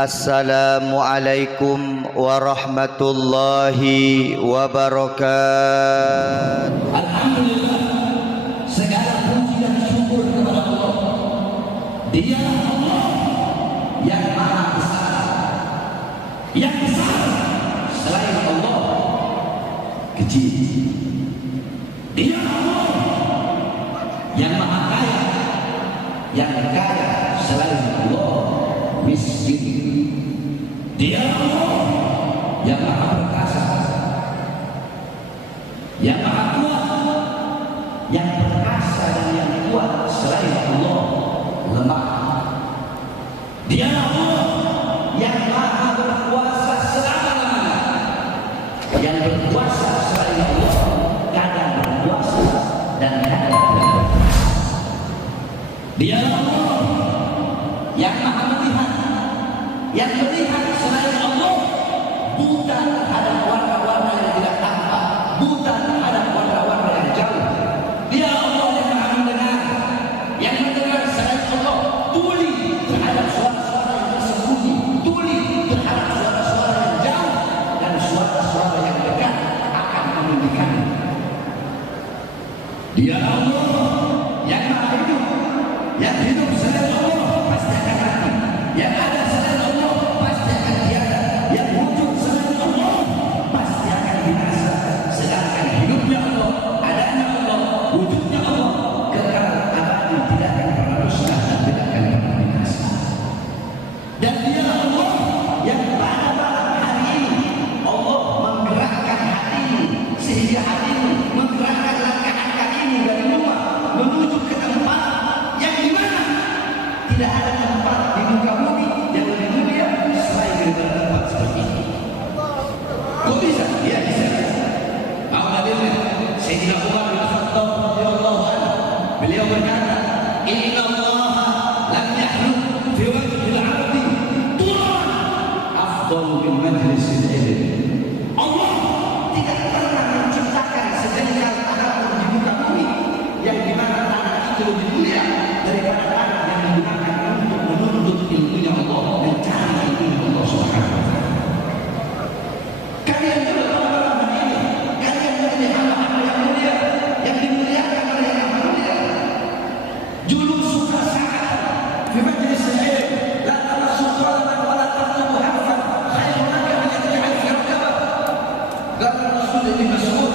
Assalamualaikum warahmatullahi wabarakatuh. Alhamdulillah, segala puji dan syukur kepada Allah. Dia Allah yang Maha Besar, yang besar selain Allah kecil. Dia Allah yang Maha Kaya, yang kaya selain Allah miskin. Dia Allah yang Maha Perkasa, yang Maha Kuat, yang perkasa dan yang kuat selain Allah lemah. Dia Allah yang Maha berkuasa selama-lamanya, yang berkuasa selain Allah kadang berkuasa dan kadang berkuasa. Dia Allah yang Maha melihat, yang melihat selain Allah buta terhadap warna-warna yang tidak tampak, buta terhadap warna-warna yang jauh. Dia Allah yang Maha mendengar, yang mendengar selain Allah tuli terhadap suara-suara yang tersembunyi, tuli terhadap suara-suara yang jauh, dan suara-suara yang dekat akan menunjukkan. Dia Allah yang Maha hidup, yang hidup selain Allah pasti akan mati, yang ada selain Allah pasti akan tiada, yang wujud selain Allah pasti akan binasa. Sedangkan hidupnya Allah, adanya Allah, wujudnya Allah kekal abadi, tidak akan pernah rusak dan tidak akan pernah binasa. Dan dia Allah yang pada malam hari ini Allah menggerakkan hatimu sehingga hatimu menggerakkan langkah kakimu dari rumah menuju ke tempat yang dimana tidak ada tempat di muka bumi yang lebih mulia selain daripada tempat seperti ini. Kok bisa? Dia bisa. Mau hadirnya Sayyidina Umar bin Khattab radhiyallahu anhu, beliau berkata, "Inna Allah lam yakhluq fi wajhil 'abdi turan afdalu min majlisil ilm." Allah tidak pernah menciptakan sejengkal tanah di muka bumi yang dimana tanah itu lebih mulia daripada tanah yang digunakan untuk menuntut ilmunya Allah dan cari ilmunya Allah Subhanahu wa ta'ala. Kalian juga orang-orang ini, kalian menjadi hamba-hamba yang mulia, yang dimuliakan oleh yang Maha Mulia. Julus suka saat fi majlis al-ilm, la tamassu qalaman wa la taqtubu harfan, khairun laka min an taj'al fi raqabah. Kata Rasul Ibn Mas'ud,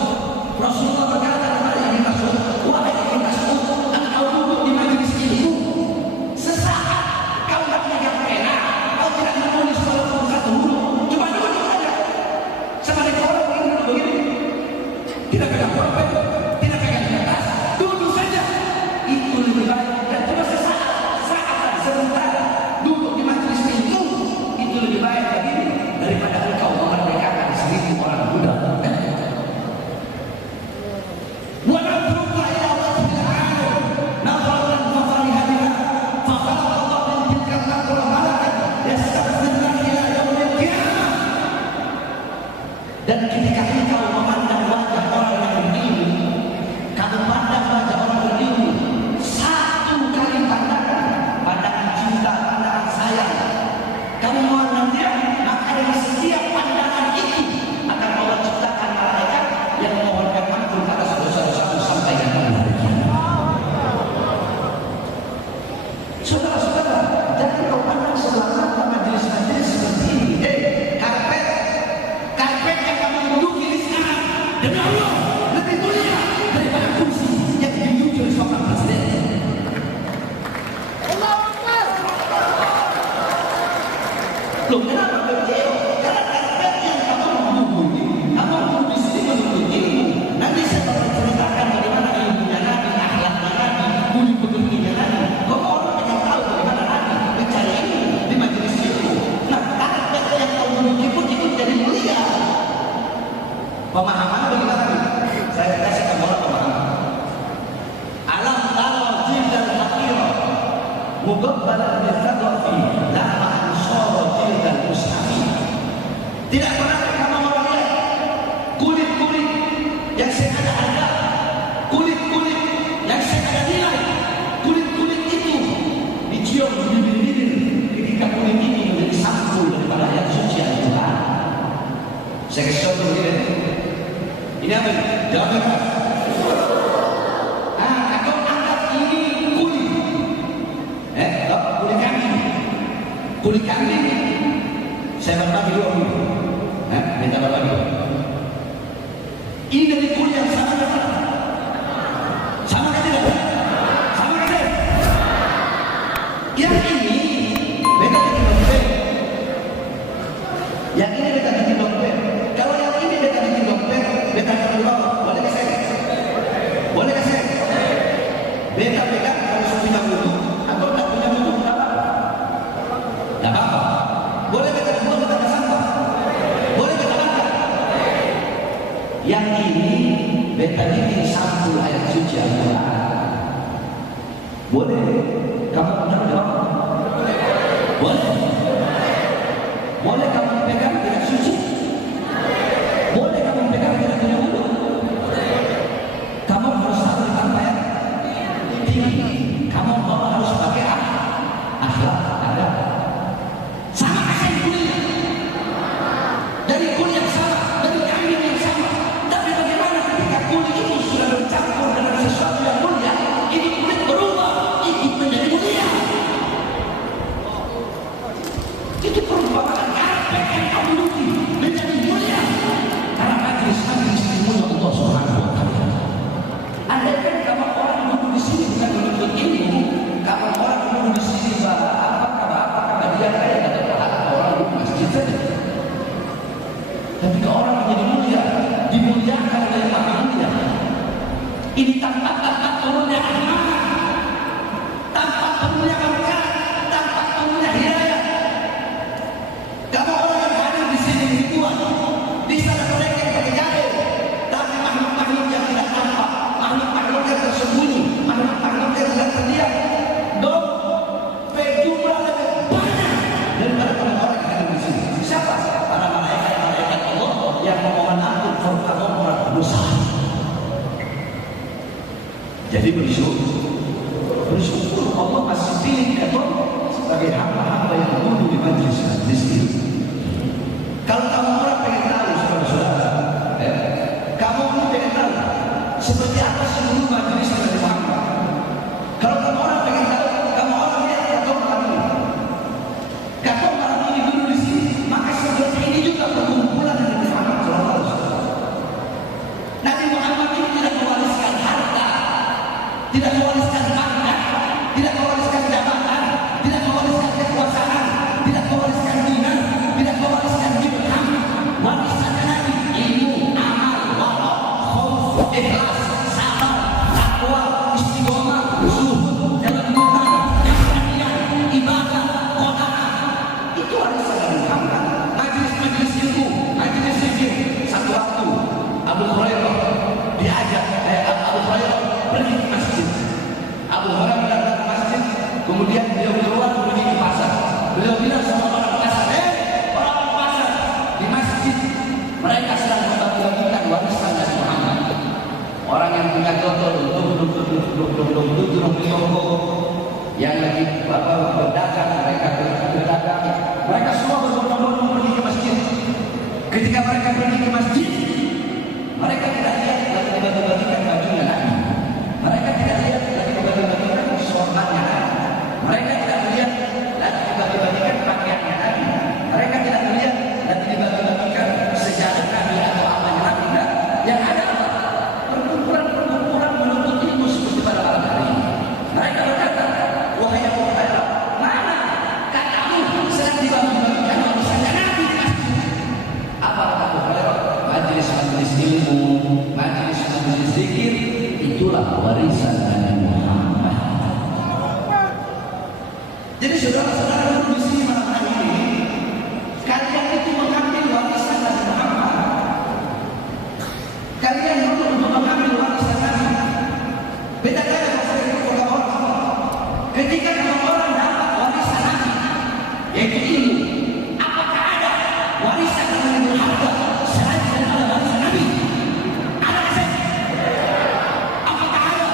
Rasulullah berkata kepada Ibn Mas'ud, wahai Ibn Mas'ud, engkau duduk di majlis ilmu, sesaat kau tak pegang pena, kau tidak menulis walaupun satu huruf, cuma duduk saja. Seperti orang yang duduk begini, tidak pegang pulpen, tidak pegang kertas, duduk saja. Itu lebih baik. Dan cuma sesaat, sebentar duduk di majlis ilmu, itu lebih baik bagimu daripada engkau memerdekakan 1000 orang budak. Dan ketika engkau memandang wajah orang yang berilmu, kamu pandang wajah orang berilmu, satu kali pandangan, pandangan cinta, pandangan sayang, kamu memandang dia, maka dari setiap pandangan itu akan Allah ciptakan malaikat yang memohonkan ampun atas dosa-dosamu sampai ke hari kiamat. Saudara-saudara, jangan kau pandang sebelah mata majelis-majelis seperti ini. Karpet yang kamu duduki di sekarang demi Allah lebih mulia daripada kursi yang diduduki oleh seorang presiden. Loh, kenapa begitu? Karena karpet yang kamu duduki, kamu duduk di sini menuntut ilmu. Nanti saya akan ceritakan bagaimana ilmunya Nabi, akhlaknya Nabi, budi pekertinya Nabi. Kau orang yang tahu bagaimana Nabi mencari ilmu di majelis ilmu. Nah, karpet yang kamu duduki pun itu jadi mulia. Pemahamannya bagaimana? Saya kasih kamu pemahaman. Alam tara jildan haqira mugabbalan bi thaqafi la ma'an sara jildan mushami. Ini apa? Jawabnya apa? Atau anggap ini kulit. Kulit kambing. Kulit kambing. Saya berbagi dua dulu. Minta berbagi dua. Ini dari kulit yang sama dengan sama kan tidak? Sama kan tidak? Yang ini beda dengan dompet. Yang ini beda dengan dompet. Kalau yang ini beda dengan dompet, beda dengan bawah. Boleh ke saya? Boleh ke saya? Beda pegang kalau punya mutu atau tak punya mutu apa? Tak apa. Boleh kita buang ke tanah sampah. Boleh kita makan. Yang ini beta bikin satu ayat suci Al-Quran. Boleh? Kamu pernah jawab? Boleh? Boleh kamu pegang ayat suci? Boleh kamu pegang ayat suci? Kamu harus tahu apa ya? Tinggi. Kamu harus pakai akhlak ada. Sama kasih kuliah. Dari kuliah yang sama, dari kambing yang sama. Tapi bagaimana ketika kulit itu sudah bercampur dengan sesuatu yang mulia, ini kulit berubah, ikut menjadi mulia. Itu perumpamaan karpet yang kau duduki menjadi mulia. Karena majlis-majlis ilmunya Allah Subhanahu wa Ta'ala. Andai kan kamu orang duduk di sini bukan menuntut ilmu, kamu orang duduk di sini apa dia kaya kata orang duduk masjid saja. Ketika orang menjadi mulia, dimuliakan oleh yang maha mulia. Ini tanpa turunnya amanah, tanpa turunnya berkah, tanpa turunnya hidayah. Kamu orang yang hadir di sini ribuan, bisa mereka yang pakai jahil, tapi makhluk-makhluk yang tidak tampak, makhluk-makhluk yang tersembunyi, makhluk-makhluk yang tidak terlihat. Jumlah lebih banyak daripada orang-orang yang hadir di sini. Siapa? Para malaikat Allah yang memohon ampun kepada orang dosa. Jadi bersyukur Allah masih pilih kita sebagai hamba-hamba yang duduk di majlis ini. Kalau kamu orang pengen tahu, saudara-saudara, kamu ini pengen tahu seperti apa seluruh majlis Nabi Muhammad. Kalau kamu orang pengen tahu, kamu orang lihat kata malam ini dulu di sini, maka sebenarnya ini juga perkumpulan Nabi Muhammad SAW. Nabi Muhammad ini tidak mewariskan harta, tidak mewariskan pangkat, tidak mewariskan jabatan, tidak mewariskan kekuasaan, tidak mewariskan dinas, tidak mewariskan dirham. Warisannya Nabi ilmu, amal, wara, khauf, ikhlas, sabar, takwa, istiqomah, zuhud, dalam Quran, kemudian ibadah, qanaah. Itu warisan Nabi Muhammad. Majlis-majlis ilmu, majlis zikir. Satu waktu Abu Hurairah diajak, Abu Hurairah pergi ke masjid. Abu Hurairah datang ke masjid, kemudian beliau keluar pergi ke pasar. Beliau bilang sama orang pasar, orang pasar di masjid mereka sedang membagi-bagikan warisan Nabi Muhammad. Orang yang punya jodoh duduk yang lagi berdagang, mereka semua berbondong-bondong pergi ke masjid. Ketika mereka pergi ke masjid, mereka tidak lihat lagi dibagi-bagikan bajunya Nabi. Mereka tidak lihat lagi dibagi-bagikan sorbannya Nabi. Mereka tidak lihat lagi dibagi-bagikan pakaiannya Nabi. Mereka tidak lihat lagi dibagi-bagikan sejarah Nabi atau amalnya Nabi. Yang ada apa? Perkumpulan menuntut ilmu seperti pada malam hari ini. Mereka berkata, wahai Abu Hurairah, mana katamu sedang dibagi-bagikan warisannya Nabi di masjid? Apa kata Abu Hurairah? Majlis-majlis ilmu, majlis-majlis zikir, itulah warisan Nabi Muhammad. Jadi saudara-saudara di sini malam hari ini, kalian itu mengambil warisan Nabi Muhammad. Kalian untuk mengambil warisan Nabi. Bedakan dengan orang. Ketika orang dapat warisan Nabi, yaitu ilmu, apakah ada warisan yang lebih berharga selain daripada warisan Nabi? Ada. Apakah ada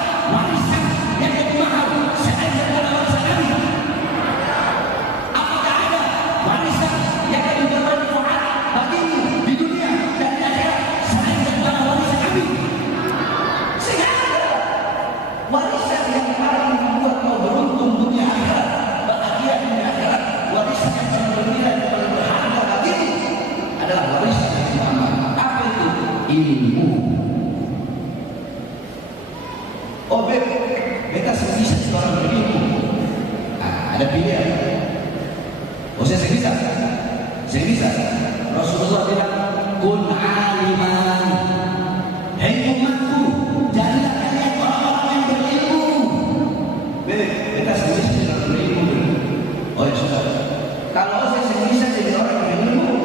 Oh beta sebisa seorang berilmu. Nah, ada pilihan. Oh saya bisa. Rasulullah bilang, kun aliman. Hei umatku, jadilah kalian orang-orang yang berilmu. Beta sebisa seorang berilmu. Oh ya sudah. Kalau saya sebisa jadi orang yang berilmu,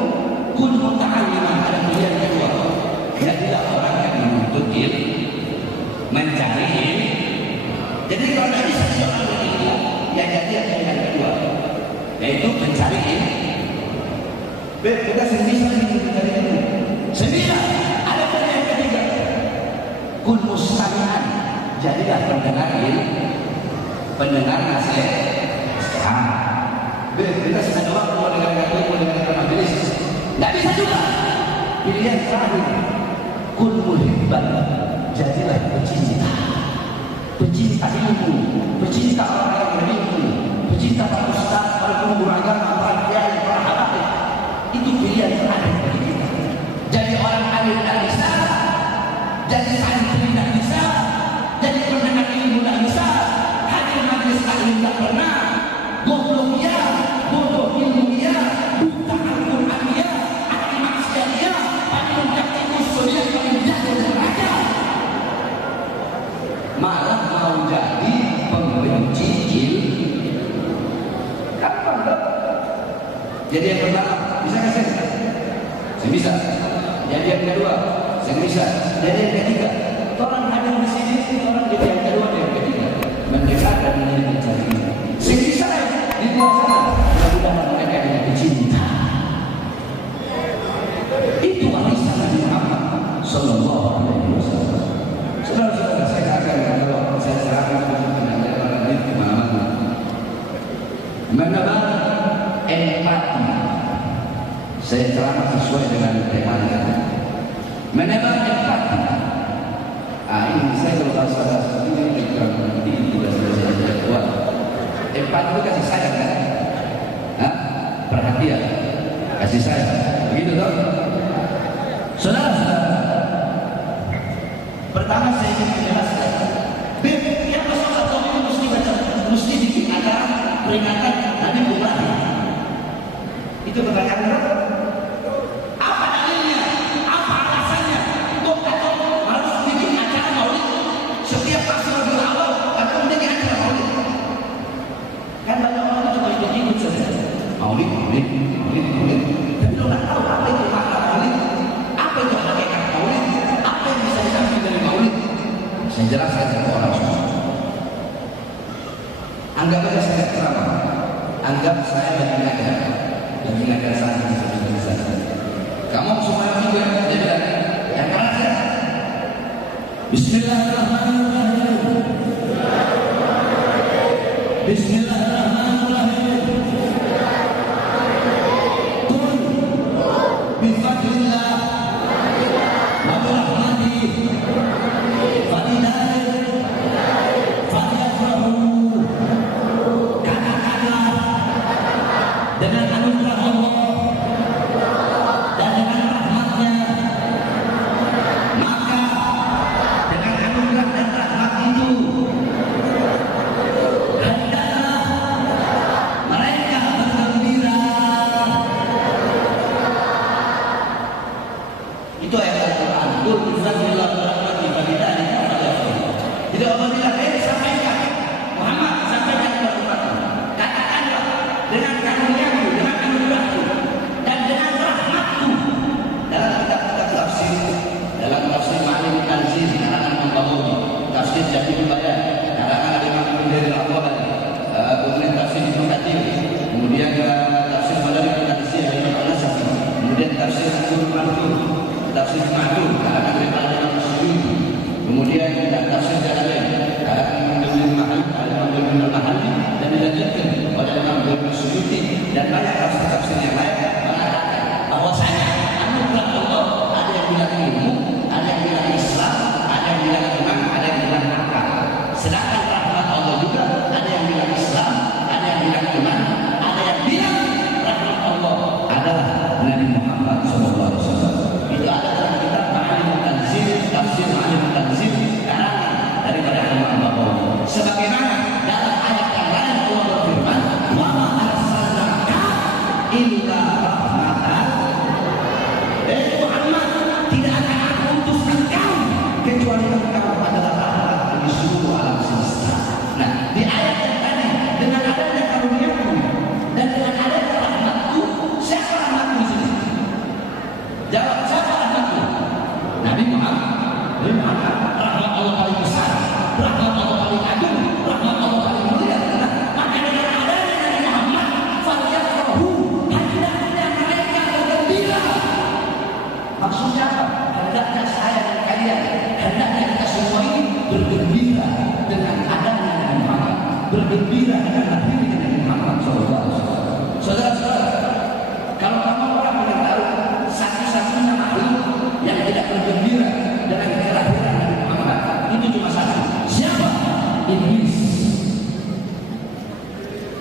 kun aliman. Ada pilihan kedua. Jadilah orang yang menuntut ilmu, mencari ilmu. Jadi kalau tidak bisa seorang berilmu, ya jadi yang kedua, yaitu mencari ilmu. Kita sebisa mencari ilmu. Sembilan, ada yang ketiga, kun mustami'an. Jadilah pendengar ilmu, pendengar nasihat. Kita sudah doang mau dengar ilmu, mau dengar majelis. Tidak bisa juga. Pilihan terakhir, kun muhibban. Jadilah pecinta ilmu, pecinta orang yang berilmu, pecinta para ustaz, para guru agama, para kiai, para habaib. Itu pilihan terakhir bagi kita. Jadi orang alim tidak bisa, jadi santri tidak bisa, jadi pendengar ilmu tidak bisa, hadir majelis taklim tidak pernah, goblok ya, bodoh ilmu ya, buta Al-Quran ya, ahli maksiat ya, paling jaktikus sulia paling jago dan raja. Malah mau jadi pembenci ilmu. Kapan dong? Jadi yang pertama, bisa kasih? Saya bisa. Jadi yang kedua, saya bisa. Jadi yang ketiga, orang hadir di sini, orang jadi yang kedua dan yang ketiga, mendekat dan mencari. Saya bisa di luar sana, mudah-mudahan mereka yang dicinta. Itu warisan Nabi Muhammad Sallallahu Alaihi Wasallam. Saudara-saudara, saya akan kalau saya serahkan kepada orang lain di mana-mana. Menambah empati. Saya ceramah sesuai dengan temanya. Menambah empati. Ini saya kalau bahasa seperti ini kurang lebih tidak selesai kuat. Empati itu kasih sayang kan? Perhatian, kasih sayang. Begitu toh? Saudara-saudara, pertama saya ingin menjelaskan, yang masalah ini mesti bikin acara peringatan Nabi Ibrahim. Itu pertanyaan berapa? Apa dalilnya? Apa alasannya? Kok harus bikin acara maulid? Setiap pasti Rabiul Awal atau bikin acara maulid? Kan banyak orang cuma ikut-ikut saja. Maulid. Tapi lo nggak tahu apa itu makna maulid, apa itu hakikat maulid, apa yang bisa diambil dari maulid. Saya jelaskan kepada orang semua. Anggap aja saya ceramah. Anggap saya lagi ngajar santri seperti sana. Kamu semua juga jadi yang keras ya. Bismillahirrahmanirrahim. Bismillahirrahmanirrahim. Qul bifadlillah wa birahmatihi falillahi falyafrahu. Katakanlah dengan anugerah Allah dan dengan rahmatnya, maka dengan anugerah dan rahmat itu hendaklah mereka bergembira. Itu ayat Al-Quran. Qul bifadlillah wa rahmatihi falillahi falyafrahu. Jadi Allah bilang, sampaikan Muhammad, sampaikan kepada umatmu, katakanlah dengan karunia-Ku, dengan anugerah-Ku dan dengan rahmat-Ku. Dalam kitab-kitab tafsir, dalam tafsir Ma'alim Tanzil karangan Al-Bahawi, tafsir Jami'ul Bayan karangan Imam Mundir Al-Tabari, kemudian tafsir Ibnu Katsir, kemudian tafsir Madarik Al-Qadisiyah dari Imam An-Nasafi, kemudian tafsir Al-Qur'an Mantur, tafsir Ma'dur karangan Imam Suyuti, kemudian tafsir Jalalain karangan Imam Al-Mahalli, dan dilanjutkan oleh Imam Suyuti dan banyak tafsir-tafsir yang lain mengatakan bahwasanya anugerah Allah ada yang bilang ilmu, ada yang bilang Islam, ada yang bilang iman, ada yang bilang akal. Sedangkan rahmat Allah juga ada yang bilang Islam, ada yang bilang iman, ada yang bilang rahmat Allah adalah Nabi Muhammad SAW. Itu ada dalam kitab Ma'alim Tanzil, tafsir Ma'alim Tanzil karangan dari illa rahmatan. Muhammad, tidak akan aku utus engkau kecuali engkau adalah rahmat bagi seluruh alam semesta. Nah, di ayat yang tadi, dengan adanya karuniaku dan dengan adanya rahmatku, siapa rahmatku di sini? Jawab, siapa rahmatku? Nabi Muhammad. Nabi Muhammad, rahmat Allah paling besar, rahmat Allah paling agung, rahmat Allah paling mulia. Nah, maka dengan adanya Nabi Muhammad, falyafrahu, hendaknya mereka bergembira. Maksudnya apa? Hendaknya saya dan kalian, hendaknya kita semua ini bergembira dengan adanya Nabi Muhammad, bergembira dengan lahirnya Nabi Muhammad SAW. Saudara-saudara, kalau kamu orang mengetahui satu-satunya makhluk yang tidak bergembira dengan kelahiran Nabi Muhammad, itu cuma satu. Siapa? Iblis.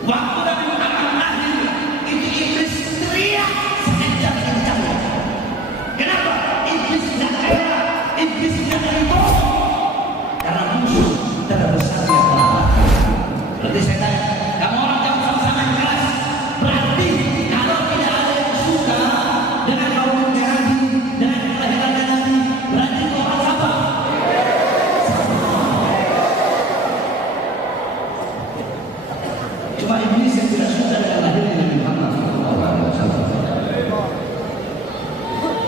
Waktu Nabi Muhammad lahir, itu iblis teriak sekencang-kencangnya. Kenapa? Iblis tidak rela, iblis tidak ridho, karena musuh terbesar yang telah mati. Berarti saya tanya, kamu orang kamu sama-sama yang keras. Berarti kalau tidak ada yang suka dengan kaum Nabi, dengan kelahiran Nabi, berarti itu orang apa? Cuma iblis yang tidak suka dengan lahirnya Nabi Muhammad SAW.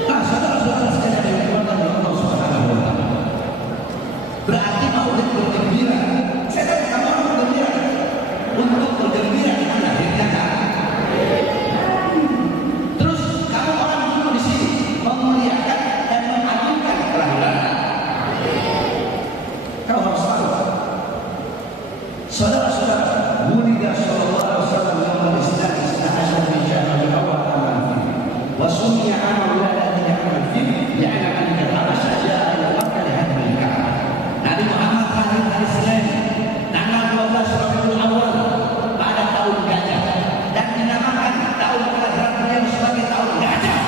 Nah, saudara-saudara sekalian yang dimuliakan oleh Allah Subhanahu wa Ta'ala, berarti maulid bergembira. Saya tanya, kamu orang bergembira untuk bergembira dengan lahirnya kan? Terus kamu orang dulu di sini memuliakan dan mengagungkan kelahiran. Kau harus tahu, saudara-saudara, wulida sallallahu alaihi wasallam yawmal islam isna asyar min syahril awwal amal fihi wa sumiya amal wiladatihi amal fihi li'anna malika al-habasha ja'a ila Makkah lihadmil Ka'bah. Nabi Muhammad lahir hari Senin tanggal 12 Rabiul Awal pada tahun gajah, dan dinamakan tahun kelahiran beliau sebagai tahun gajah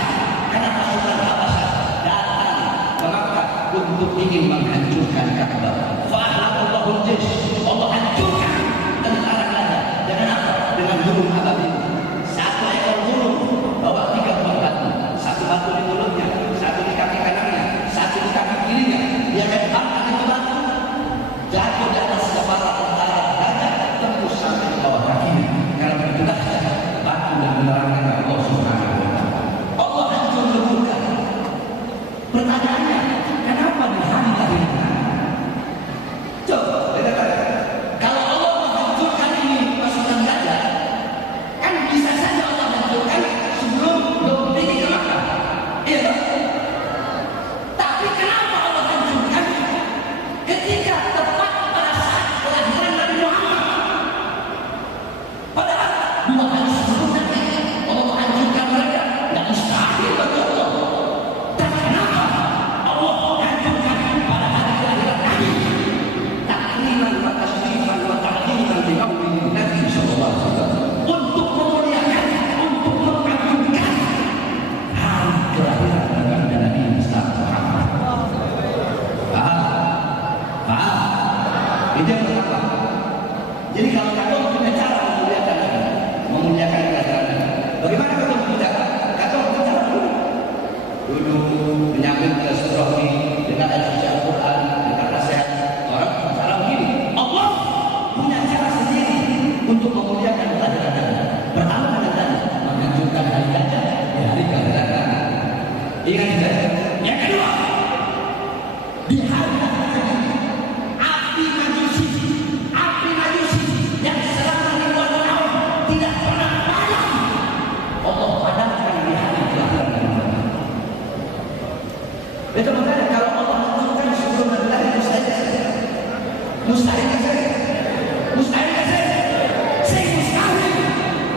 karena pasukan Habasha datang ke Makkah untuk ingin menghancurkan Ka'bah. Fa'ahlaqallahu al-jaysh, Allah hancurkan tentara gajah. Dengan apa? Dengan gunung ababil. Satu ekor gunung bawa 3 buah batu, satu batu di mulutnya, satu di kaki kanannya, satu di kaki kirinya. Dia lemparkan itu batu, jatuh di atas kepala tentara gajah, tembus sampai ke bawah kakinya. Karena begitu dahsyat batu yang menerangkan Allah Subhanahu wa Ta'ala. Allah hancur leburkan. Pertanyaannya, kenapa di hari lahirnya? Coba kita tanya, kalau Allah menghancurkan ini pasukan gajah, kan bisa saja Allah hancurkan sebelum pergi ke Makkah. Iya tak? Tapi kenapa Allah hancurkan ketika tepat pada saat kelahiran Nabi Muhammad? Padahal 2 hari sebelumnya Allah menghancurkan mereka, tidak mustahil bagi Allah. Tapi kenapa Allah hancurkan pada hari kelahiran Nabi? Takliman wa tashrifan wa ta'liman li maulidin Nabi sallallahu alaihi wasallam, untuk memuliakan, untuk mengagungkan hari kelahiran baginda Nabi Muhammad. Paham? Itu yang pertama. Jadi kalau kamu punya cara memuliakan kelahiran Nabi, bagaimana kamu mengucapkan? Kamu berbicara dulu menyambut silaturahmi dengan baca Al-Quran, dengan nasihat. Orang bicara begini, Allah punya cara sendiri untuk memuliakan kelahiran Nabi. Pertama adalah menghancurkan hari gajah di hari kelahiran Nabi. Ingat saja. Yang kedua, di hari api majusi yang selama ribuan tahun tidak pernah padam, Allah padamkan di hari kelahiran Nabi. Betul makanya kalau Allah hancurkan sebelum Nabi lahir, mustahil saja. Mustahil saja. Mustahil saja. Saya mustahil.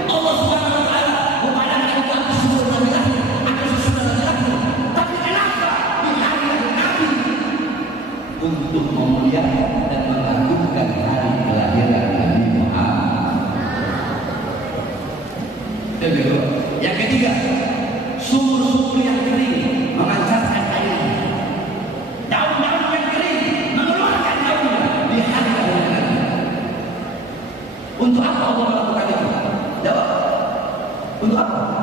Allah Subhanahu wa Ta'ala memadamkan itu api sebelum Nabi lahir, akan sesudah Nabi lahir. Tapi kenapa di hari Nabi? Untuk memuliakan dan mengagungkan hari kelahiran Nabi Muhammad. Yang ketiga, sumur-sumur yang kering memancarkan air, daun-daun yang kering mengeluarkan daunnya di hari kelahiran Nabi. Untuk apa Allah melakukan itu? Jawab. Untuk apa?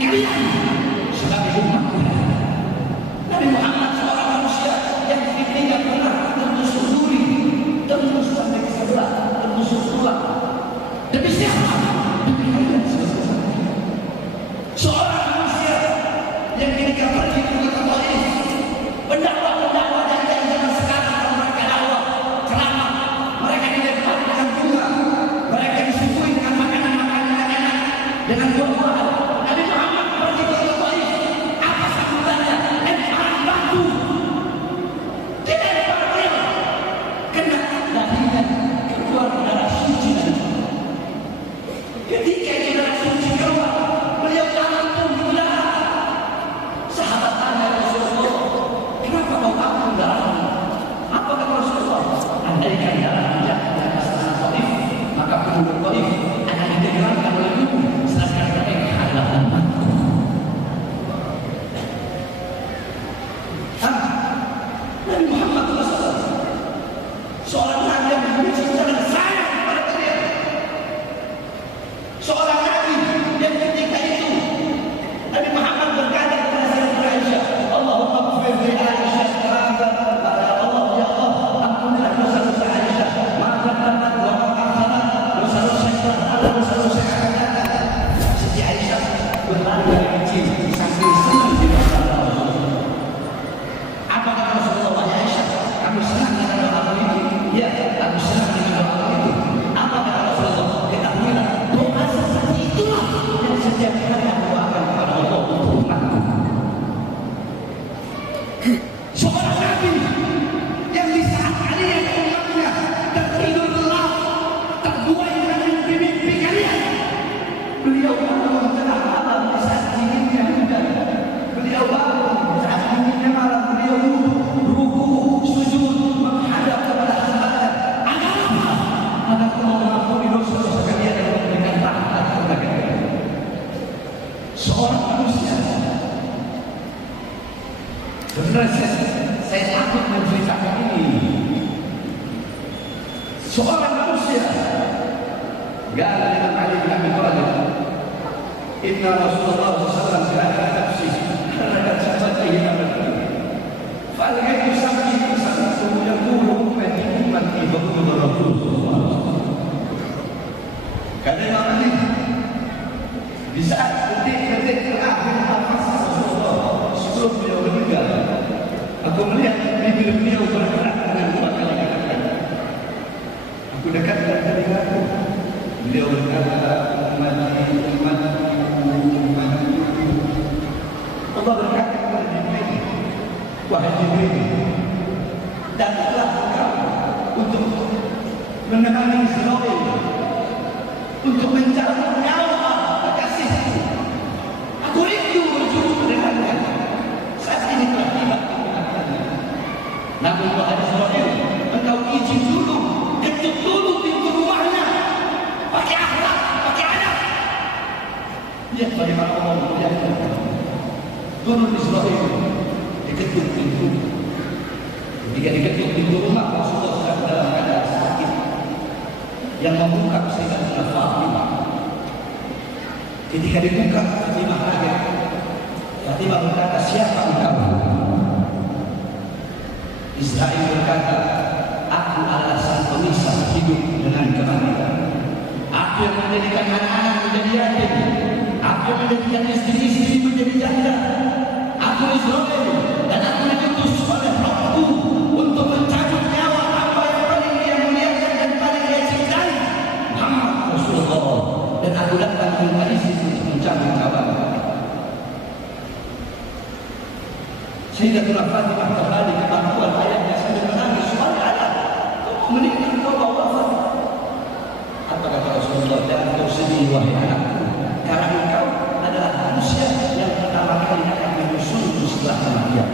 kalian sebagai umatku. Nabi Muhammad seorang manusia yang tidak pernah tertusuk duri, tembus sampai ke sebelah, tertusuk tulang. Demi siapa? Demi kalian semua. Seorang manusia yang ketika pergi ke kota Taif, pendakwah-pendakwah dari zaman sekarang, kalau mereka dakwah ceramah, mereka dilempar dengan bunga, mereka disuguhi dengan makanan-makanan yang enak, dengan buah-buahan. Nabi Muhammad pergi ke kota Taif, apa sambutannya? Lemparan batu. Tidak lempar beliau, kena darinya keluar darah suci. Ketika darah suci keluar, beliau tampung di udara. Sahabat tanya Rasulullah, kenapa kau tampung darahmu? Apa kata Rasulullah? Andaikan darah jatuh di atas tanah Taif, maka penduduk Taif akan ditenggelamkan oleh ibu, sedangkan mereka adalah umatku. Nabi Muhammad SAW, seorang nabi yang memiliki jalan sayang kepada kalian, seorang nabi yang ketika itu Nabi Muhammad berkata kepada Sayyidah Aisyah, Allahumma ighfir li Aisyah, Allah ya Allah, ampunilah dosa-dosa Aisyah, ma qaddamat wa ma akharat, dosa-dosa yang telah lalu, dosa-dosa yang akan datang. Siti Aisyah berlari dari kecil sambil senang di masa lalu. Apa kata Rasulullah? Ya Aisyah, kamu senang dengan doa ini? Ya, aku senang dengan doa itu. Apa kata Rasulullah? Ketahuilah, doa seperti itulah yang setiap kali aku doakan kepada Allah untuk umatku. Seorang nabi yang di saat kalian umatnya tertidur lelap, terbuai dengan mimpi-mimpi kalian, beliau bangun tengah malam di saat dinginnya hujan, beliau bangun saat dinginnya malam, beliau ruku, sujud, menghadap kepada hamba-Nya. Agar apa? Agar Allah mengampuni dosa-dosa kalian dan memberikan rahmat kepada kalian. Seorang manusia, sebenarnya saya takut menceritakan ini. Seorang manusia, قال لمن علي بن ابي طالب ان رسول الله صلى الله عليه وسلم كان نفسي حركت شفتيه ابدا فالغيت سمعي فسمعته يقول امتي امتي فقول الرسول صلى الله عليه وسلم. Kata Imam Ali, di saat detik-detik terakhir nafas Rasulullah sebelum beliau meninggal, aku melihat bibir beliau bergerak dengan 4 kali katakan. Aku dekatkan telingaku. Beliau berkata, umatku. Allah berkata kepada Jibril, wahai Jibril, datanglah engkau untuk menemani Israel, untuk mencabut nyawa kekasihku. Aku rindu berjumpa dengannya. Saat ini telah tiba. Namun wahai Israel, engkau izin dulu, ketuk dulu pintu rumahnya, pakai akhlak, pakai adab. Lihat bagaimana Allah memuliakan. Turun Israel, diketuk pintu. Ketika diketuk pintu rumah, Rasulullah sedang dalam keadaan sakit. Yang membuka Sayyidatina Fatimah. Ketika dibuka, Fatimah kaget. Fatimah berkata, siapa engkau? Israel berkata, aku adalah sang pemisah hidup dengan kematian. Aku yang menjadikan anak-anak menjadi yatim. Aku yang menjadikan istri-istri menjadi janda. Aku Israel dan aku diutus oleh Rabbku untuk mencabut nyawa hamba yang paling dia muliakan dan paling dia cintai, Muhammad Rasulullah. Dan aku datang ke ISIS untuk mencabut nyawa. Sayyidatina Fatimah kembali ke pangkuan ayahnya sambil menangis, wahai ayah, kau meninggal, kau bawa wafat. Apa kata Rasulullah? Jangan kau sedih wahai anakku, karena engkau adalah manusia yang pertama kali akan menyusulku setelah kematian.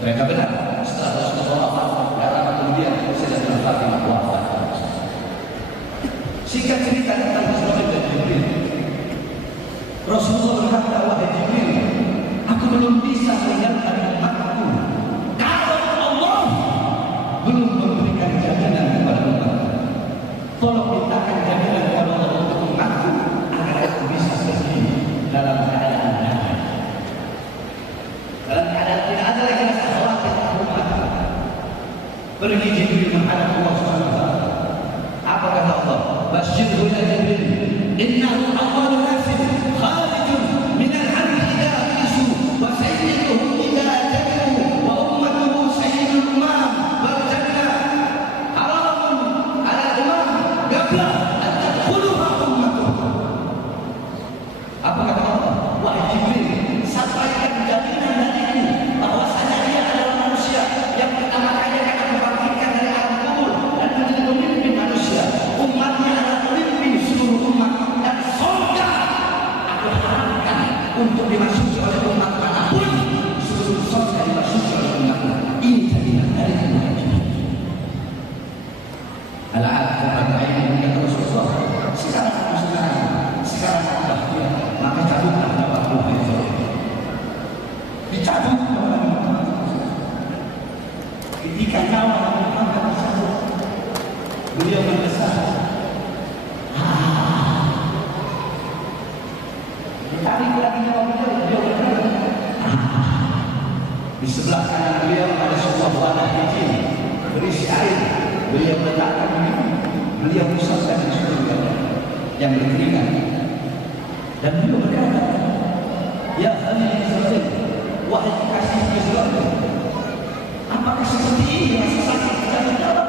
Mereka benar. Setelah Rasulullah wafat, gak lama kemudian Sayyidatina Fatimah wafat. Singkat cerita tentang Israel dan Jibril. Rasulullah berkata, wahai Jibril, aku belum bisa meninggalkan umatku kalau Allah belum memberikan jaminan kepada umatku. Tolong mintakan jaminan kepada Allah untuk umatku agar aku bisa pergi dalam Pergi Jibril menghadap Allah Subhanahu wa taala. Apa kata Allah? Basyirhu ya Jibril, innahu awwalun nasin kharijun min al-'ardi idza isu wa sayyiduhum idza jadu wa ummatuhu sayyidul umam wal jannah haramun ala umam qabla an tadkhuluha ummatuhu. Apa kata Allah? Wahai Jibril, sampaikan jaminan dariku bahwasanya dia adalah manusia yang pertama kali akan dibangkitkan dari alam kubur dan menjadi pemimpin manusia. Umatnya adalah pemimpin seluruh umat, dan surga aku harapkan untuk dimasuki oleh umat manapun, seluruh surga dimasuki oleh umatnya. Ini jaminan dari Tuhan. Al-Ad kepada ini kata Rasulullah, sekarang bahagia, maka cabutlah nyawaku itu. Dicabut ketika nyawa Muhammad tersebut, beliau mendesak, ditarik lagi nyawa beliau berkata, di sebelah kanan beliau ada sebuah wadah kecil berisi air. Beliau letakkan ini, beliau usapkan di surga yang berkeringat, dan beliau berkata, ya Khalil Israel, wahai kekasih Israel, apakah seperti ini rasa sakit kita menjawab?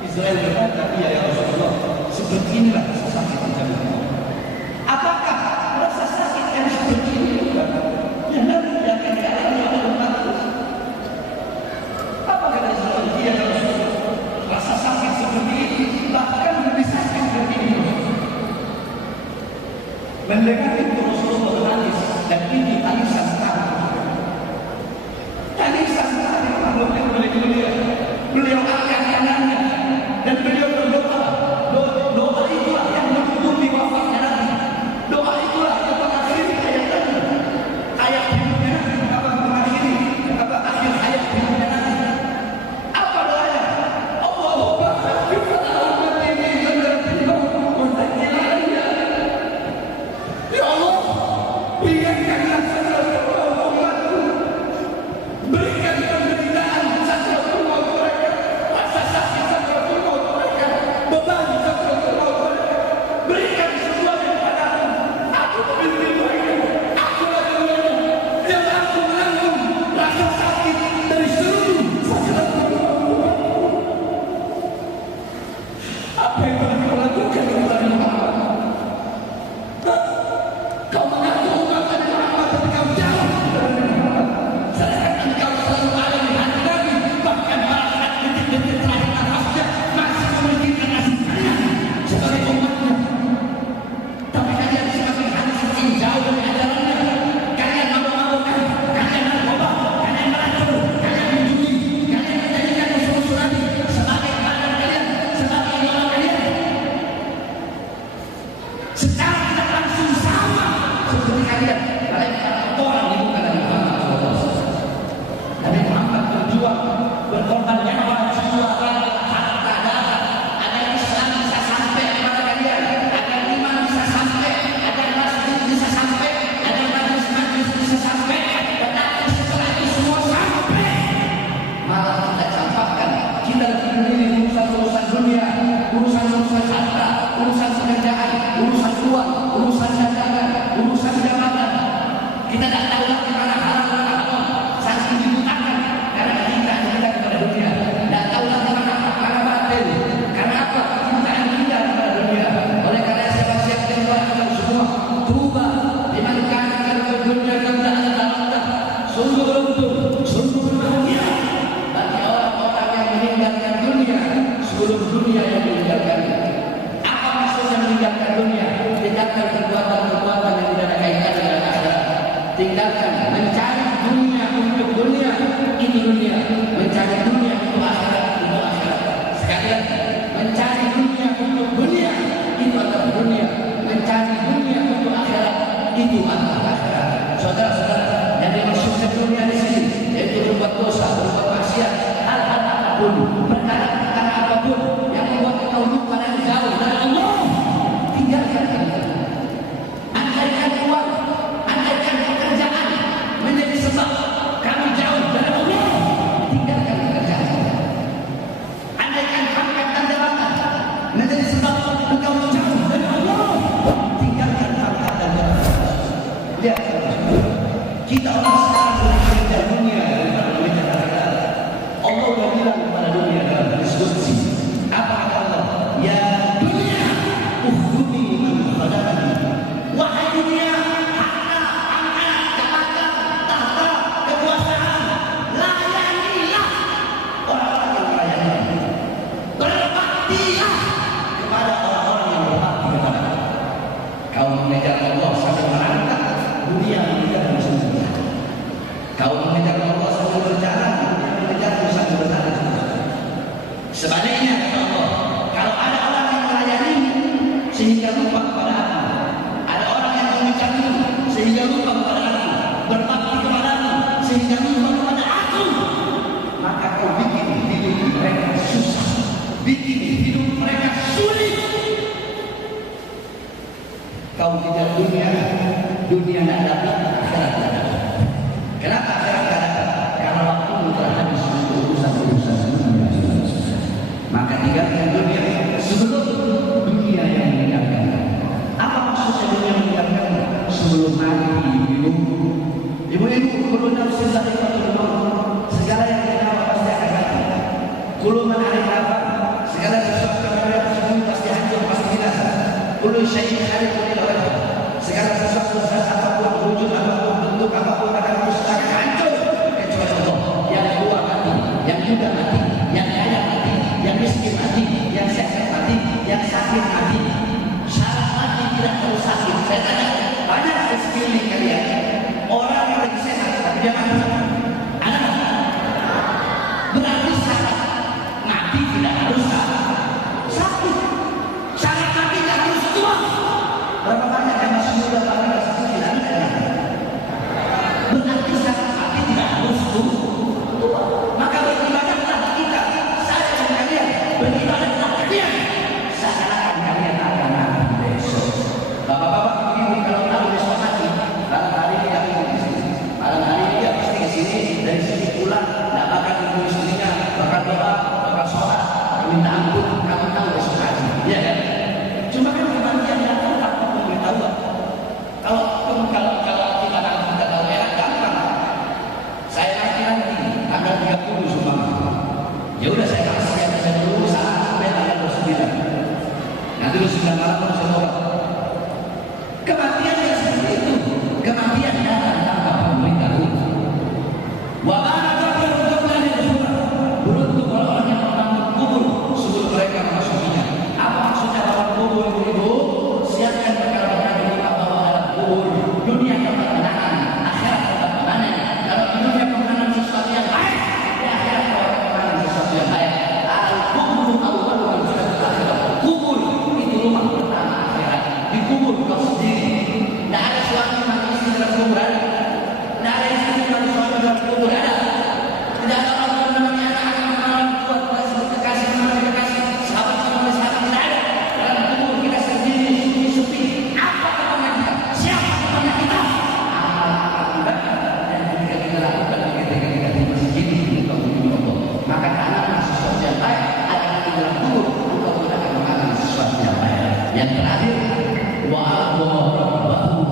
Israel berkata, iya ya Rasulullah, seperti inilah rasa sakit kita menjawab. Apakah rasa sakit yang seperti ini juga yang nanti akan dialami oleh umatku? Apa kata Israel? Iya ya Rasulullah, rasa sakit seperti ini, bahkan lebih sakit seperti ini. Mendengar itu Rasulullah menangis, dan ini tangisan terakhir. Tangisan terakhir makhluk oleh dunia. Beliau angkat tangannya dan beliau berdoa. Doa itulah yang menutupi wafatnya Nabi. Doa itulah yang mengakhiri hayat Nabi. Hayat hidupnya Nabi, mengakhiri akhir hayat hidupnya Nabi. Apa doanya? Allahumma khaffif 'an ummati min dzunubihim wa taqilanya. Ya Allah, ringankanlah saudara umatku, berikan penderitaan sakratul maut mereka, rasa sakit sakratul maut mereka, beban sakratul maut mereka, berikan semuanya kepadamu. Aku memimpin mereka, aku adalah yang aku menanggung rasa sakit dari seluruh sakratul maut. Apa yang telah kau lakukan kepada Muhammad? Kau mengaku umat Nabi Muhammad, tapi kau jauh dari Muhammad. Sedangkan engkau selalu ada di hati Nabi, bahkan pada detik-detik terakhir nafasnya masih memiliki kasih sayang sebagai umatnya. Tapi kalian semakin hari semakin jauh dari ajarannya. Kalian mabuk-mabukan, kalian narkoba, kalian meracun, kalian mencuri, kalian menjadikan musuh-musuh Nabi sebagai padan kalian, sebagai idola kalian. Secara tidak langsung sama seperti kalian, kalian orang di muka Nabi Muhammad SAW. Nabi Muhammad berjuang, berkorban nyawa, jiwa, raga, harta, darah, agar Islam bisa sampai kepada kalian, agar iman bisa sampai, agar masjid bisa sampai, agar majlis-majlis bisa sampai. Tetapi setelah itu semua sampai, malah kita campakkan, kita berdiri urusan-urusan dunia, urusan-urusan harta, urusan pekerjaan, urusan uang, urusan dagangan, urusan jabatan. Kita tidak tahu lagi mana halal mana haram, saking dibutakan karena kita kepada dunia. Tidak tahu lagi mana hak mana batil. Karena apa? Kecintaan kita kepada dunia. Oleh karena siapa-siapa yang melakukan semua tuba dimankan ke dunia kemudian Allah, sungguh beruntung, sungguh berbahagia bagi orang-orang yang meninggalkan dunia sebelum dunia yang meninggalkannya. Apa maksudnya meninggalkan dunia? Tinggalkan perbuatan-perbuatan yang tidak ada kaitan dengan akhirat. Tinggalkan mencari dunia untuk dunia, ini dunia. Mencari dunia untuk akhirat, itu akhirat. Sekali lagi, mencari dunia untuk dunia, itu adalah dunia. Mencari dunia untuk akhirat, itu adalah akhirat. Saudara-saudara, yang dimaksudkan dunia di sini yaitu berbuat dosa, berbuat maksiat, hal-hal apapun, perkara-perkara apapun yang membuat kita lupa dan jauh dari Allah. Tinggalkan. Andaikan uang, andaikan pekerjaan menjadi Kita orang sekarang lebih mengejar dunia daripada mengejar akhirat. Allah sudah bilang kepada dunia dalam hadis qudsi. Apa kata Allah? Ya dunia, ukhduni man khalaqani. Wahai dunia, harta, pangkat, jabatan, tahta, kekuasaan, layanilah orang-orang yang melayani. Berbaktilah kepada orang-orang yang berbakti kepada Allah. Kau mengejar Allah sambil merangkak, dunia mengejar musuh-musuh. Kau mengejar Allah sambil berjalan, dunia mengejar sambil berjalan. Sebaliknya kata Allah, kalau ada orang yang melayani sehingga lupa kepada aku, ada orang yang mengejarmu sehingga lupa kepada aku, berbakti kepada aku sehingga lupa kepada aku, maka kau bikin hidup mereka susah, bikin hidup mereka sulit. Kau kejar dunia, dunia tidak dapat, akhirat tidak dapat. Kenapa akhirat tidak dapat? Karena waktu telah habis untuk urusan-urusan dunia. Maka tinggalkan dunia sebelum dunia yang meninggalkan. Apa maksudnya dunia meninggalkan? Sebelum mati ibu-ibu. Ibu-ibu perlu nafsu dari segala yang kita pasti akan mati. Kuluman hari apa? Segala sesuatu yang ada tersebut pasti hancur, pasti binasa. Kullu syai'in halikun illa wajhah. Segala sesuatu apapun wujud apapun bentuk apapun akan mustahil hancur kecuali Allah. Yang tua mati, yang muda mati, yang kaya mati, yang miskin mati, yang sehat mati, yang sakit mati. Syarat mati tidak perlu sakit. Saya tanya, banyak di sekeliling kalian orang yang lagi sehat tapi dia mati. Ada nggak? Berarti syarat mati tidak harus sakit. Syarat mati tidak harus tua. Berapa banyak yang masih muda tapi masih sakit tidak ada? Berarti syarat mati tidak harus tua. Maka beribadahlah kita, saya dan kalian, beribadahlah kalian seakan kalian akan mati besok. Bapak-bapak ibu kalau tahu besok mati, malam hari dia di sini, malam hari dia pasti ke sini, dari sini pulang, tidak bakal ibu istrinya, bakal bapak, bakal sholat, minta ampun, kamu tahu besok mati, ya kan? Cuma kan kematian yang tak memberitahu. Kalau kita tahu enak gampang. Saya nanti tanggal 30 sumpah. Ya udah saya kasih yang saya dulu sampai tanggal 29. Nanti 29 malam baru saya tolak. Kematian yang seperti itu, kematian datang tanpa memberitahu. Beruntung orang-orang yang mengambil kubur sebelum mereka memasukinya. Apa maksudnya dalam kubur ibu? Siapkan perkara-perkara dulu atau dalam kubur. Dunia tempat kenangan, akhirat tempat permanen. Kalau di dunia permanen sesuatu yang baik, di akhirat permanen sesuatu yang baik. Al-kubur Allah bukan sudah akhirat. Kubur itu rumah pertama akhirat. Di kubur kau sendiri. Tidak ada suami mati istri dalam kuburan. Tidak ada istri mati suami dalam kubur. Ada. Tidak ada orang namanya anak-anak kuat masih kekasih sahabat sama sahabat tidak ada. Dalam kubur kita sendiri sepi. Apa kepada kita? Siapa kepada kita? Amal ibadah dan ketika kita lakukan ketika kita di masjid untuk Allah. Maka tanamlah sesuatu yang baik agar di dalam kubur untuk kita akan mengalami sesuatu yang baik. Yang terakhir, wa Allahu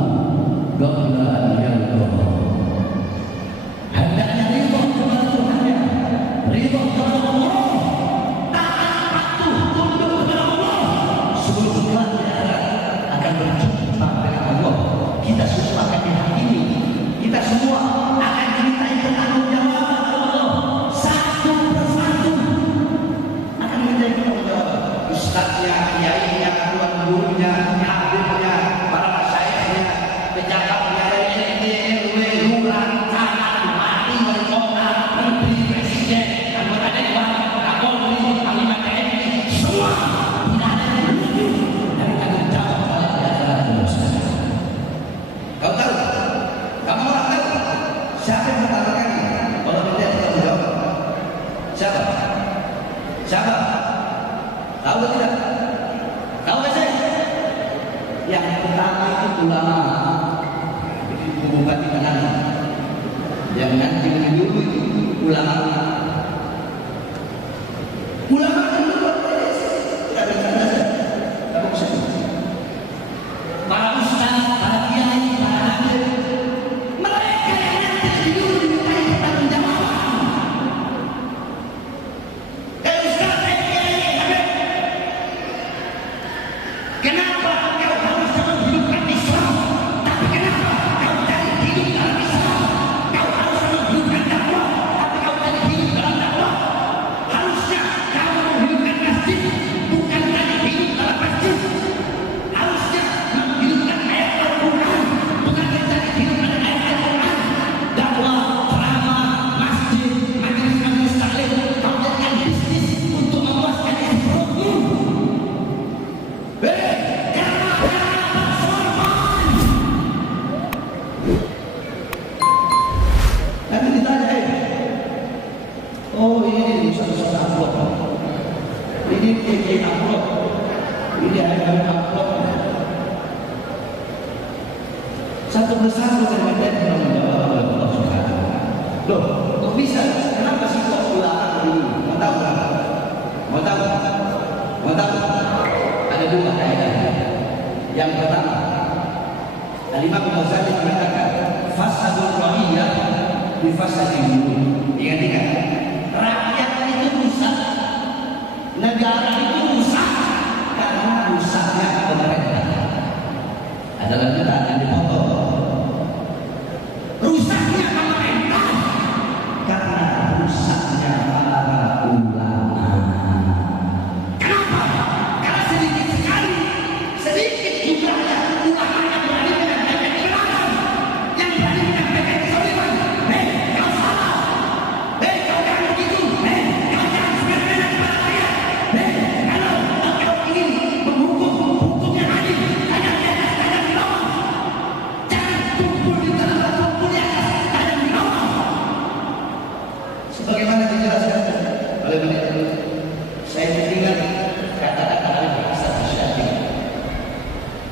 qabla an yalqa. Hendaknya ridho kepada Tuhannya, ridho kepada Allah, taat patuh tunduk kepada Allah sebelum kelak di akhirat akan berjumpa dengan Allah. Kita semua akan dihakimi, kita semua akan dimintai pertanggungjawaban oleh Allah satu persatu akan dimintai pertanggungjawaban. Ustaznya, kiainya, tuan gurunya, habibnya, para masyayikhnya, pejabatnya dari RT, RW, lurah, camat, bupati, wali kota, menteri, presiden, anggota dewan, kapolri, panglima TNI, semua tidak ada yang luput dari tanggung jawab oleh di akhirat dosa. Kau tahu? Kamu orang tahu? Siapa yang pertama kali kalau tidak tanggung jawab? Siapa? Siapa? Tahu atau tidak? Tahu nggak saya? Yang pertama itu ulama. Bukan di kanan. Yang nanti dulu itu ulama. Ulama itu luar biasa. Tidak ada kata. Kamu bisa. Para ustaz, para kiai, para hakim, mereka yang Kiai amplop. Ini ada amplop. Satu persatu terjadi menjawab oleh Allah Subhanahu wa Ta'ala. Loh, kok bisa? Kenapa sih kok ulama dulu? Mau tahu nggak? Mau tahu? Mau tahu? Ada dua kaidah. Yang pertama, Al-Imam Ghazali mengatakan fasadul ra'iyah bi fasadil muluk. Ingat-ingat, rakyat itu rusak, negara itu rusak karena rusaknya pemerintah. Ada lanjutan yang dipotong. Rusaknya pemerintah karena rusaknya para ulama. Kenapa? Karena sedikit sekali, sedikit jumlahnya ulama yang berani menyampaikan kebenaran, yang berani menyampaikan kesolidan. Hei, kau salah. Hei, kau jangan begitu. Hei, kau jangan semena-mena kepada rakyat. Hei, kalau kau ingin menghukum, hukum yang adil, ada di atas, ada di bawah. Jangan tumpul di tengah, tumpul di atas, ada di bawah. Sebagaimana dijelaskan oleh beliau, saya mendengar kata-kata dari Hasan Asy-Syadzili.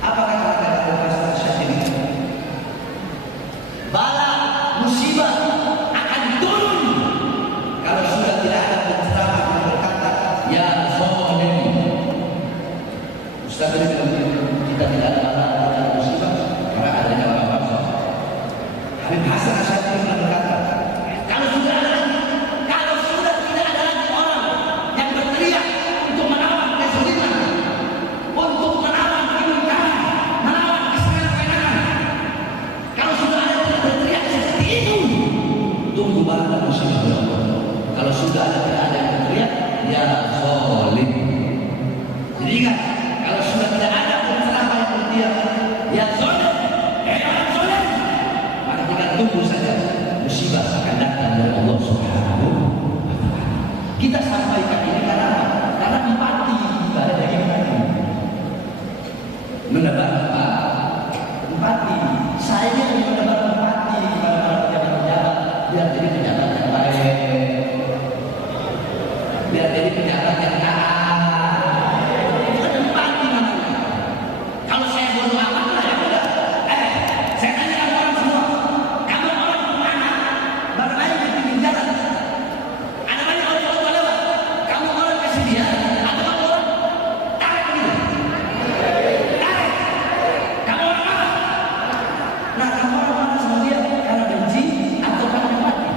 Apa kata-kata Hasan Asy-Syadzili? Bala musibah akan turun kalau sudah tidak ada penceramah yang berkata ya zalim. Ustaz tadi bilang kita tidak ada bala, tidak ada musibah karena ada dalam bangsa. Habib Hasan Asy-Syadzili pernah berkata, kalau sudah tidak ada lagi orang yang berteriak untuk melawan kezaliman, untuk melawan kemungkaran, melawan kesenjangan, kalau sudah ada yang berteriak seperti itu, tunggu bala musibah ya Allah. Kalau sudah tidak ada yang berteriak, ya zalim. Jadi ingat, kalau sudah tidak ada penceramah yang berteriak, ya zalim, orang zalim, maka kita tunggu saja musibah akan datang dari Allah Subhanahu wa Ta'ala. Kita sampaikan ini karena apa? Karena empati pada diri kita. Menebar apa? Empati. Saya ini menebar empati kepada para pejabat-pejabat biar jadi pejabat yang baik, biar jadi pejabat yang taat. Bukan empati namanya. Kalau saya bodoh amat lah ya udah. Saya tanya orang semua, kamu orang kemana? Bermain di pinggir jalan. Ada banyak orang lewat. Kamu orang kasih dia, atau kamu orang tarik begitu? Tarik. Kamu orang mana? Nah, kamu orang mana sama dia? Karena benci atau karena empati?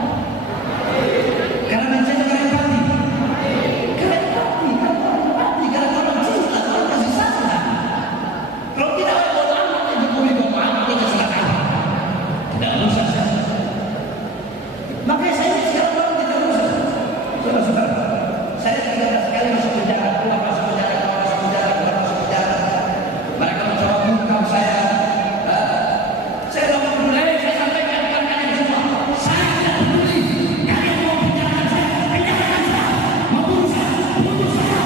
Karena benci atau karena empati? Karena empati. Karena empati. Karena orang cinta, orang kasih sayang. Kalau tidak ada bodoh amat, ya Jokowi ngomong apa kita silakan. Tidak usah. Makanya saya sekarang orang tidak usah. Saudara-saudara, saya 13 kali masuk penjara, keluar masuk penjara, keluar masuk penjara, keluar masuk penjara. Mereka mencoba mengungkap saya. Saya tidak peduli, saya sampaikan kepada kalian semua. Saya tidak peduli. Kalian mau penjarakan saya, penjarakan saya. Mau bunuh saya, bunuh saya.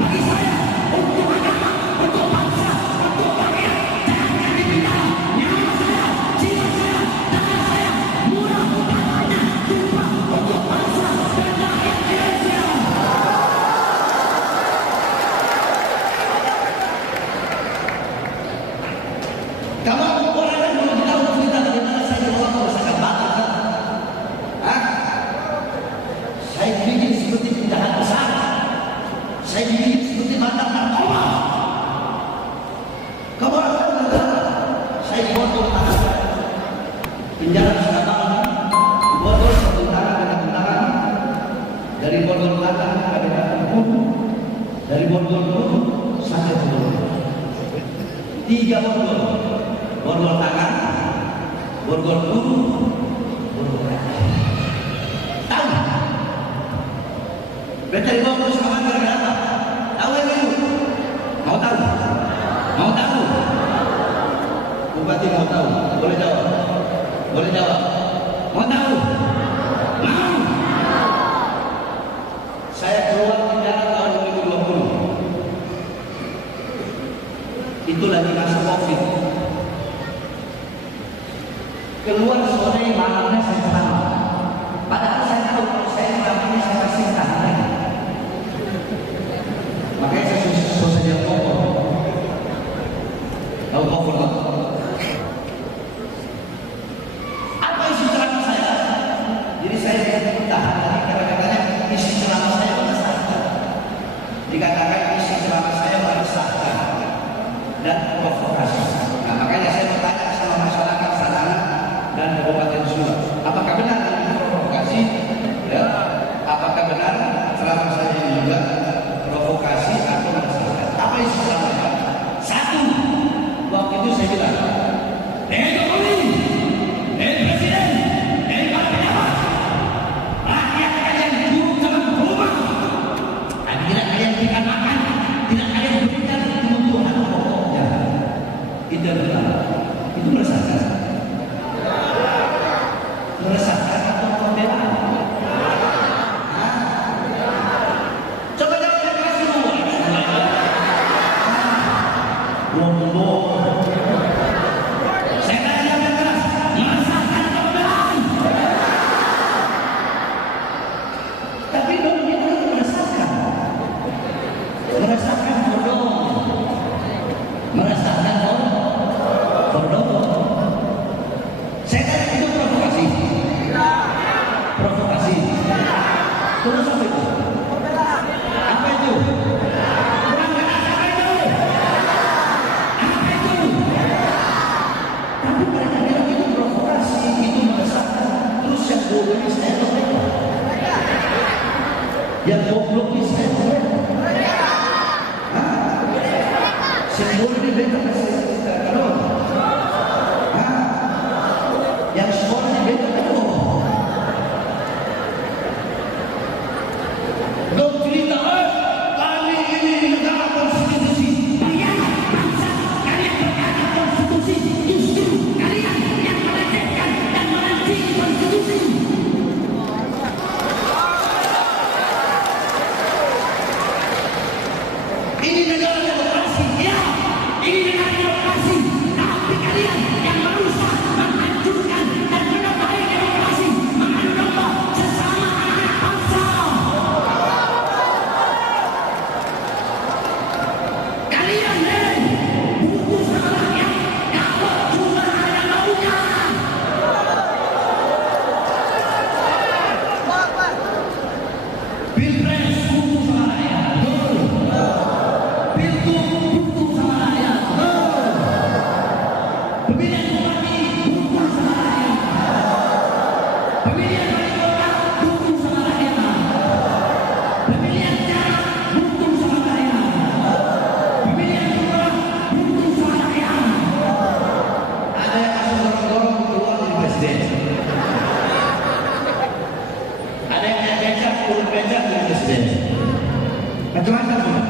Bagi saya, untuk agama, untuk bangsa, untuk rakyat, jangan dipindah. Nyawa saya, jiwa saya, darah saya, murah utamanya, tumpah untuk bangsa dan rakyat Indonesia. Kamu orang yang belum tahu cerita bagaimana saya dibawa meresahkan bakat, kan? Hah? Saya bikin seperti penjahat besar. Saya bikin seperti mantan narkoba. Kamu orang tahu nggak? Saya dibotol tangan saya. Penjara sudah bangun. Dibotol satu tangan dengan tangan. Dari botol kanan ada tangan pun. Dari botol pun sampai botol. 3 botol. Borgol tangan, borgol bulu, borgol kaki. Tahu? Betul dibawa terus kawan gara-gara apa? Tahu yang itu? Mau tahu? Mau tahu? Bupati mau tahu? Boleh jawab? Boleh jawab? Mau tahu? Mau? Saya keluar penjara tahun 2020. Itu lagi masa COVID. Keluar sore malamnya saya selamat. Padahal saya tahu kalau saya selama ini saya masih tahan. Makanya saya susah jadi kompor. Tahu kompor tak? Apa isi ceramah saya? Jadi saya tahan tadi karena katanya isi ceramah saya meresahkan. Dikatakan isi ceramah saya meresahkan dan provokasi. Nah, makanya saya bertanya sama masyarakat sana dan Kabupaten Sula, apakah benar ini provokasi? Ya. Apakah benar ceramah saya ini juga provokasi atau meresahkan? Apa isi ceramahnya? Satu, waktu itu saya bilang, Jokowi, Presiden, para pejabat, rakyat kalian buruk dalam rumah, dan tidak kalian berikan makan, tidak kalian berikan kebutuhan pokoknya. Itu benar. Itu meresahkan. Meresahkan atau pembelaan? Coba jawab yang keras dulu. Bombong. Saya tanya jawab yang keras. Meresahkan atau pembelaan? Tapi dong itu meresahkan. Meresahkan bodoh. Meresahkan bodoh. Saya tanya itu provokasi. Provokasi. Terus apa itu? Apa itu? Kurang keras apa itu? Apa itu? Tapi mereka bilang itu provokasi, itu meresahkan. Terus yang bodoh ini saya tahu. Yang goblok ini saya tahu. Simbol ini beda kalau yang suaranya beda kalau dong cerita kami ini negara konstitusi, kalian bangsa, kalian berkata konstitusi, justru kalian yang melecehkan dan merancing konstitusi. Ini negara demokrasi, ya, ini negara demokrasi, tapi kalian yang merusak, menghancurkan dan menodai demokrasi, mengadu domba sesama anak bangsa. Kalian butuh sama rakyat, kalau cuma ada maunya. Pilpres butuh sama rakyat, Pilgub butuh sama rakyat, pemilihan bupati butuh sama rakyat, pemilihan wali kota butuh sama rakyat, pemilihan camat butuh sama rakyat, pemilihan lurah butuh sama rakyat. Ada yang masuk dorong-dorong keluar dari presiden, ada yang becak turun becak dari presiden, macam-macam semua.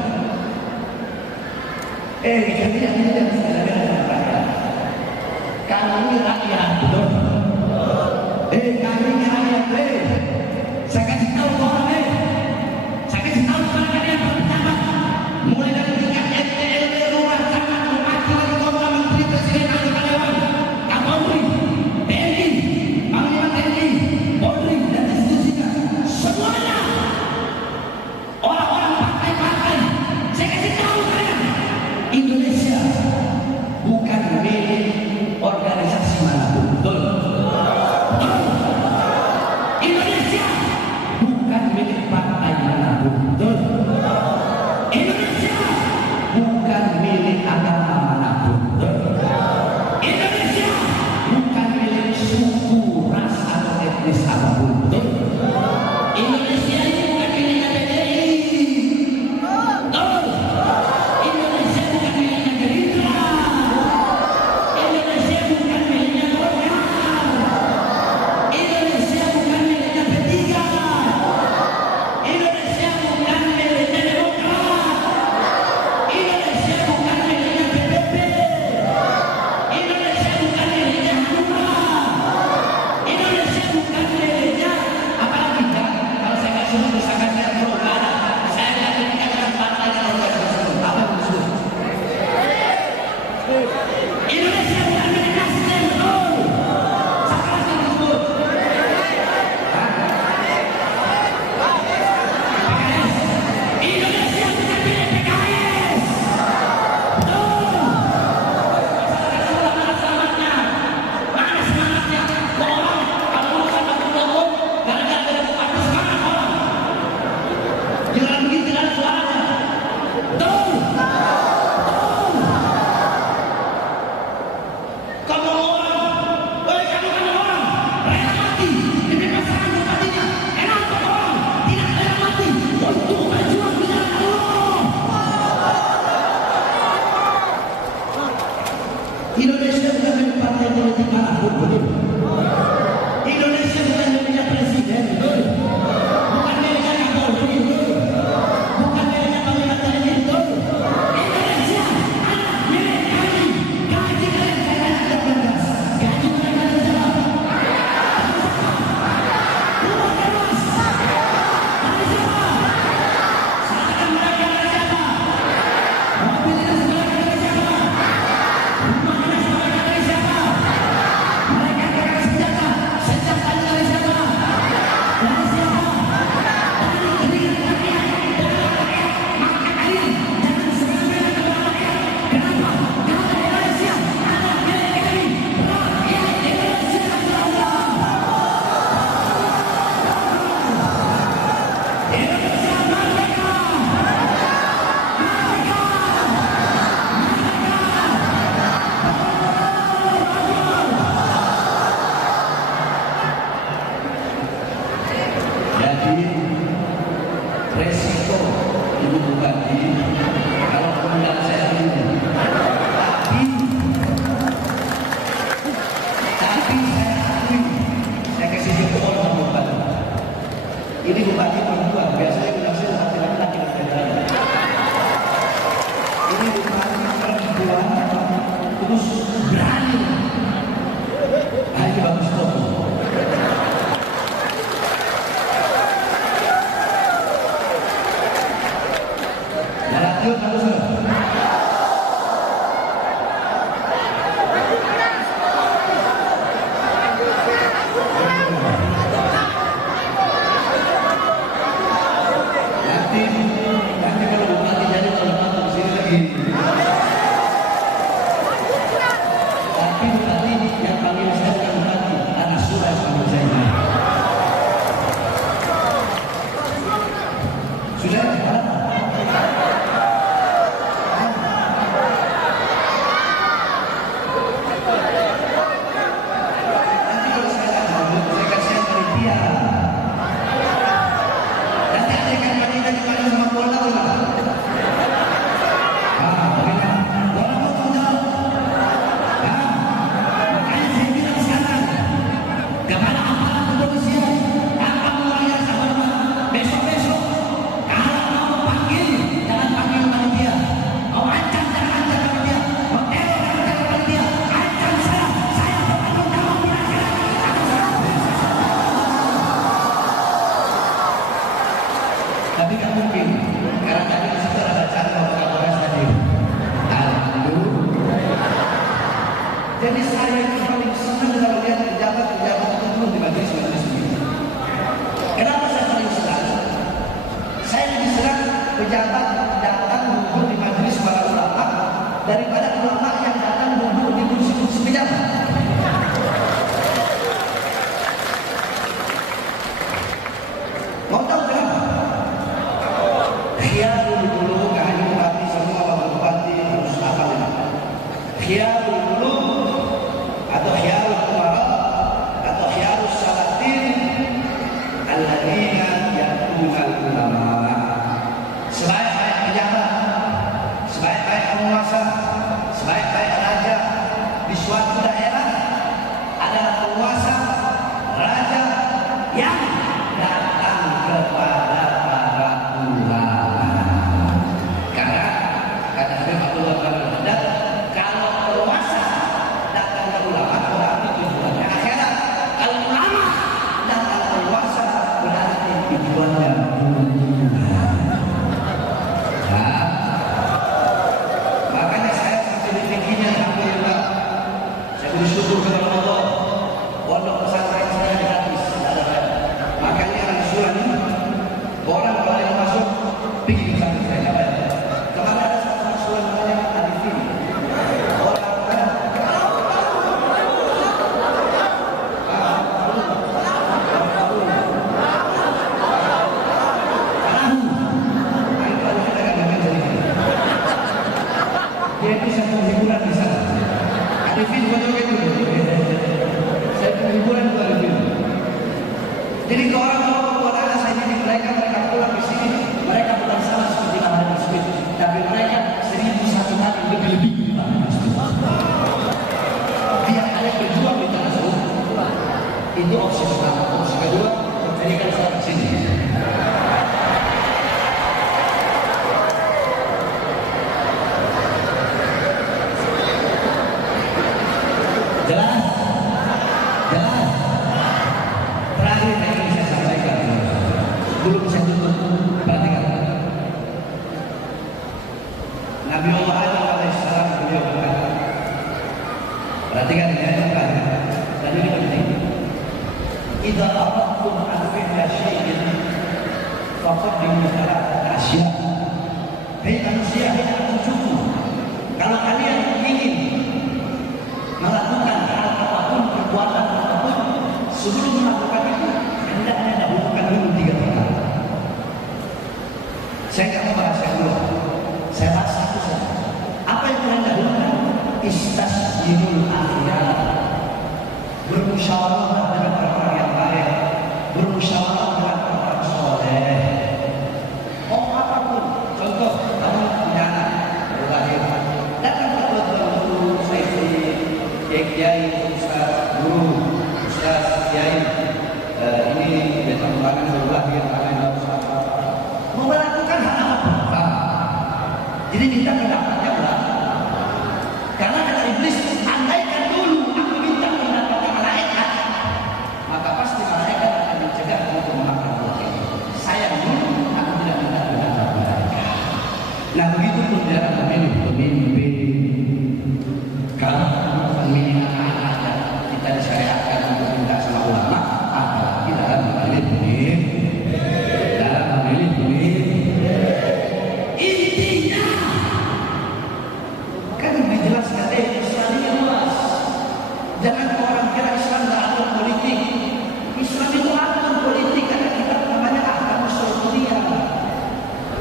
Kalian tidak bisa dengan rakyat. Kami rakyat, betul. Kami rakyat. Saya kasih tahu ke orang, saya kasih tahu kepada kalian pejabat, mulai dari tingkat RT, RW, lurah, camat, bupati, wali kota, menteri, presiden, anggota dewan, Kapolri, TNI, Panglima TNI, Polri, dan institusinya, semuanya orang-orang partai-partai. Saya kasih tahu kalian, Indonesia bukan milik organisasi manapun, betul? resiko Ibu Bupati kalau mengundang saya ini. Tapi saya akui, saya kasih jempol sama Bupati. Ini Bupati perempuan, biasanya bilang saya laki-laki laki-laki. Ini Bupati perempuan terus berani. Ini bagus kok. Yuk, bagus loh. Nanti kalau Bupati jadi tahun depan di sini lagi. Tapi Bupati yang panggil saya bukan Bupati, anak surah yang panggil saya. Sudah? Tapi kan mungkin karena tadi di situ ada cara Kapolres tadi. Jadi saya itu paling senang kalau lihat pejabat-pejabat itu turun di majelis-majelis ini. Kenapa saya paling senang? Saya lebih senang pejabat datang duduk di majelis para ulama daripada ulama yang datang duduk di kursi-kursi pejabat. Mau tahu kenapa? Khiyar dulu kami Bupati semua Bapak Bupati harus apa ini? Khiyar dulu atau khiyar umara atau khiyar salatin alladzina ya'tuna ulama. Sebaik-baik pejabat, sebaik-baik penguasa, sebaik-baik raja di suatu daerah adalah penguasa raja yang datang kepada bersyukur kepada Allah, pondok pesantren saya gratis, ada bayar. Makanya orang surat ini, orang kalau yang masuk pergi ke pesantren saya nggak bayar. Kemarin ada satu surat namanya Arifin. Orang dia itu satu hiburan di sana. Arifin bukan itu. Saya punya hiburan bukan Arifin. Jadi kalau orang mau buat anak saya jadi mereka pulang di sini, mereka bukan sama seperti Ahmad Muslim, tapi mereka 1001 kali lebih daripada Muslim. Dia ada berjuang di tanah suci. Itu opsi pertama. Opsi kedua, menjadikan saya di sini. Jelas? Jelas? Terakhir yang ingin saya sampaikan, belum saya tutup, perhatikan. Nabi Allah Adam alaihissalam beliau berkata, perhatikan ya, dan ini penting. Idza aradtum an fi'la syai'in faqaddimu thalathat asya'. Hei manusia, hei anak cucu, kalau kalian ingin melakukan hal apapun, perbuatan apapun, sebelum melakukan itu hendaknya dahulukan dulu 3 perkara. Saya nggak mau bahas yang dulu, saya bahas satu saja. Apa yang kalian dahulukan? Istasjirul akhirat, bermusyawarah dengan orang yang baik, bermusyawarah dengan orang soleh. perkembangan berubah yang lain mau melakukan hal apa? Jadi kita mendapatnya berapa? Karena kata iblis, andaikan dulu aku minta mendapatkan malaikat, maka pasti malaikat akan mencegah untuk memakan buah itu. Sayang dulu aku tidak mendapatkan malaikat. Nah begitu pun dalam memilih pemimpin. Kalau memilih anak-anak kita disyariatkan untuk minta sama ulama, apalagi dalam memilih pemimpin. Dalam memilih pemimpin. Intinya kan dijelaskan Islamnya luas. Jangan orang kira Islam tidak atur politik. Islam itu atur politik, karena kita namanya agama struktural.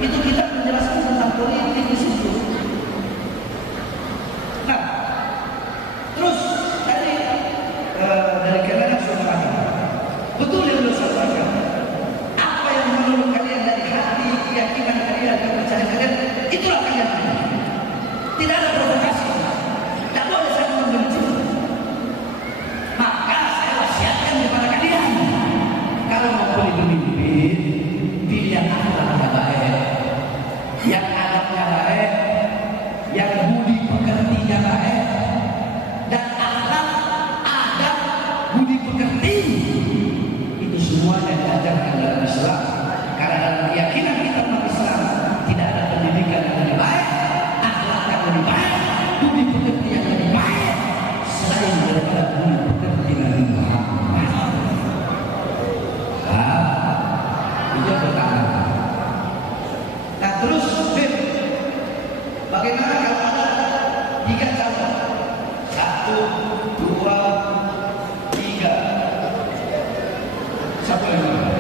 Itu kita menjelaskan tentang politik di situ. Nah, terus dari kalian sudah betul yang beliau sampaikan. Apa yang menurut kalian dari hati, keyakinan kalian, kepercayaan kalian, itulah kalian. Tidak ada provokasi. Tidak boleh saya membenci. Maka saya wasiatkan kepada kalian, kalau mau pilih pemimpin, pilih yang akhlaknya baik, yang adabnya baik, yang budi pekertinya baik, dan akhlak, adab, budi pekerti itu semuanya diajarkan dalam Islam. Karena dalam keyakinan kita umat Islam tidak ada pendidikan yang lebih baik, akhlak yang lebih baik, budi pekerti yang lebih baik selain daripada budi pekerti Nabi Muhammad. Itu yang pertama. Nah terus bagaimana kalau ada 3 calon? 1, 2, 3. Siapa yang mana?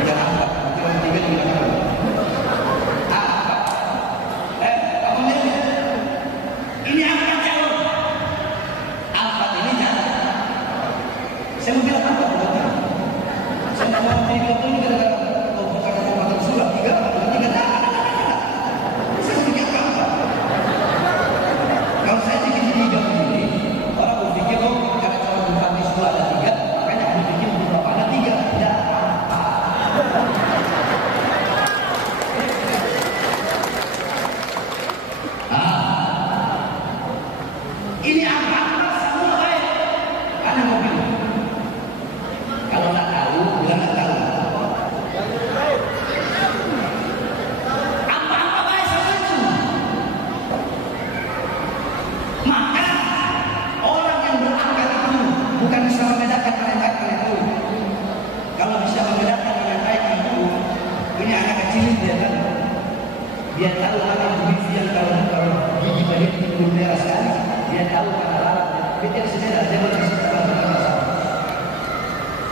Ada 4. Kalau 3 juga ada. Apa ini? Ini 4 calon. 4 ini calon. Saya mau bilang apa? Saya mau pilih betul gara-gara bukan ada surat 3 ada. Saya pikir apa? Kalau saya bikin 3 begini, orang berpikir karena calon bupati itu ada 3, makanya aku bikin beberapa ada 3. Tidak apa-apa. Ini apa? Semua baik. Karena mau bilang. Kalau nggak tahu, bilang nggak tahu. Apa-apa baik sama itu. Maka orang yang berakal itu bukan bisa membedakan mana yang baik mana yang buruk. Kalau bisa membedakan mana yang baik itu, ini anak kecil dia kan, dia tahu mana yang kalau gigi bagian itu merah sekali, dia tahu mana lalat. Dia sedang dia berkasih masalah.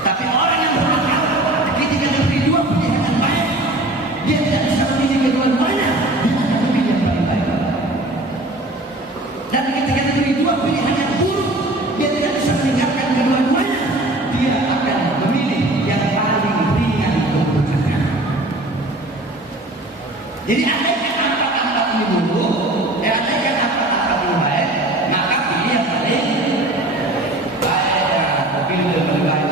Tapi orang yang berakal, ketika dia beri 2 pilihan yang baik, dia tidak bisa memilih kedua-duanya, dia akan memilih yang paling baik. Dan ketika dia beri 2 pilihan yang buruk, dia tidak bisa meninggalkan kedua-duanya, dia akan memilih yang paling ringan keputusannya. Jadi andaikan apa-apa ini buruk, andaikan apa-apa ini baik, maka pilih yang paling baik. Pilih yang paling baik.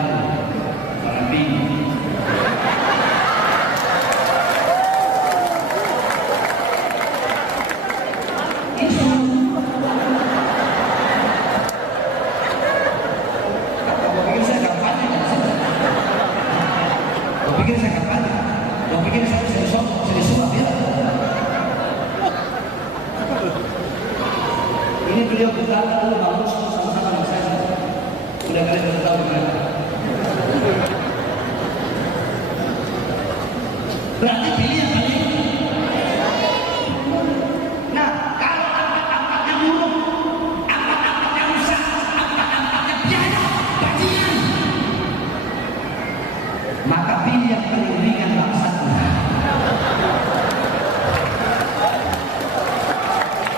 Orang bingung. Itu kau pikir saya kampanye kan? Kau pikir saya kampanye? Kau pikir saya disuap ya? Ini beliau berkata dulu bagus sama-sama dengan saya. Sudah kalian sudah tahu kan? Berarti pilih yang paling. Nah, kalau apa-apanya buruk, apa-apanya rusak, apa-apanya biaya, bajingan, maka pilih yang paling ringan maksudnya.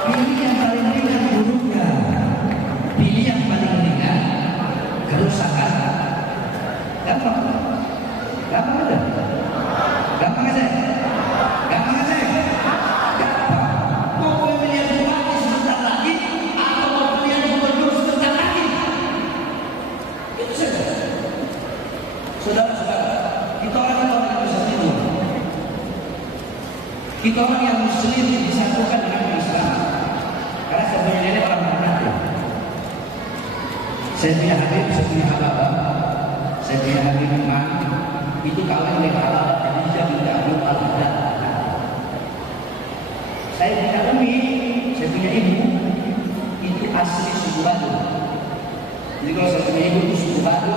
Pilih yang paling ringan buruknya. Pilih yang paling ringan kerusakan. Gampang. Gampang aja. Gampang aja. Gampang aja. Gampang. Mau pemilihan bupati sebentar lagi atau mau pemilihan gubernur sebentar lagi. Itu saja. Saudara-saudara. Kita orang yang muslim disatukan dengan Islam. Karena sebenarnya ini orang Manado. Saya punya Habib, saya punya Hababah, saya punya Habib Iman. Itu kawan dengan Hababah, jadi dia minta belum Al-Quran. Saya punya Umi, saya punya ibu, itu asli suku Bado. Jadi kalau saya punya ibu itu suku Bado,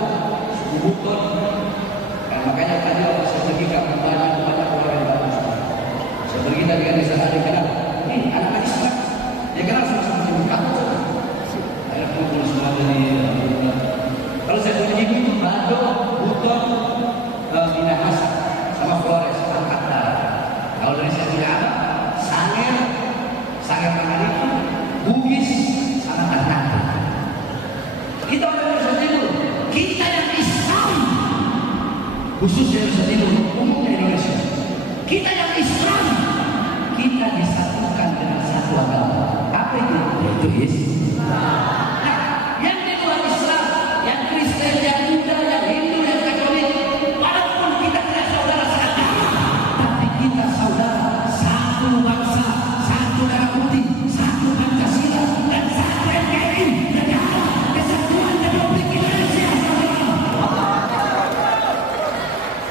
suku Buton. Nah, makanya tadi waktu saya pergi ke Kampanye kepada orang yang bagus. Saya pergi tadi kan di sana dia kenal, ini anak Islam. Dia kenal sama ibu kamu. Ada kumpul semua dari. Kalau saya punya ibu itu Bado, Buton, Minahasa, sama Flores, angkat darah. Kalau dari saya punya anak, Sanger Manado, Bugis, sama Ternate. Kita orang Indonesia Timur, kita yang Islam, khususnya Indonesia Timur, umumnya Indonesia. Kita yang Islam, kita disatukan dengan satu agama. Apa itu? Yaitu Islam. Nah, yang di luar Islam, yang Kristen, yang Buddha, yang Hindu, yang Katolik, walaupun kita tidak saudara seagama, tapi kita saudara satu bangsa, satu darah putih, satu Pancasila, dan satu NKRI, Negara Kesatuan Republik Indonesia.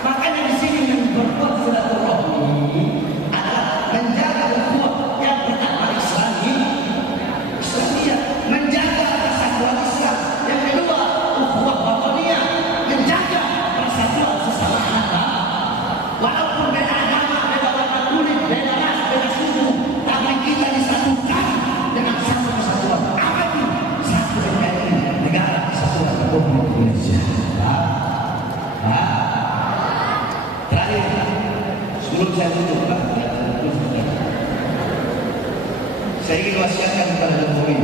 Makanya di sini yang berbuat silaturahmi adalah menjaga ukhuwah yang pertama Islamiyah, menjaga persatuan Islam. Yang kedua ukhuwah wataniyah, menjaga persatuan sesama anak bangsa. Walaupun beda agama, beda warna kulit, beda ras, beda suku, tapi kita disatukan dengan satu kesatuan. Apa itu? Satu NKRI, Negara Kesatuan Republik Indonesia. Terakhir, sebelum saya tutup, Pak, saya ingin wasiatkan kepada Jokowi.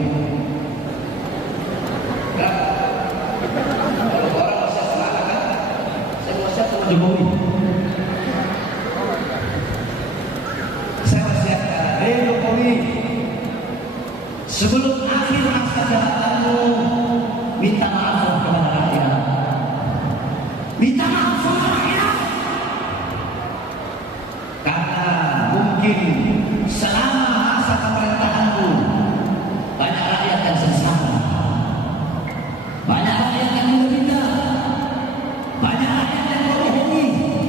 Kalau orang wasiat semangat, kan? Saya wasiat sama Jokowi. Saya wasiatkan, Jokowi, sebelum akhir masa jabatanmu, minta maaf kepada rakyat. Minta maaf sama rakyat. Karena mungkin selama masa pemerintahanmu banyak rakyat yang sengsara, banyak rakyat yang menderita, banyak rakyat yang berbohongi.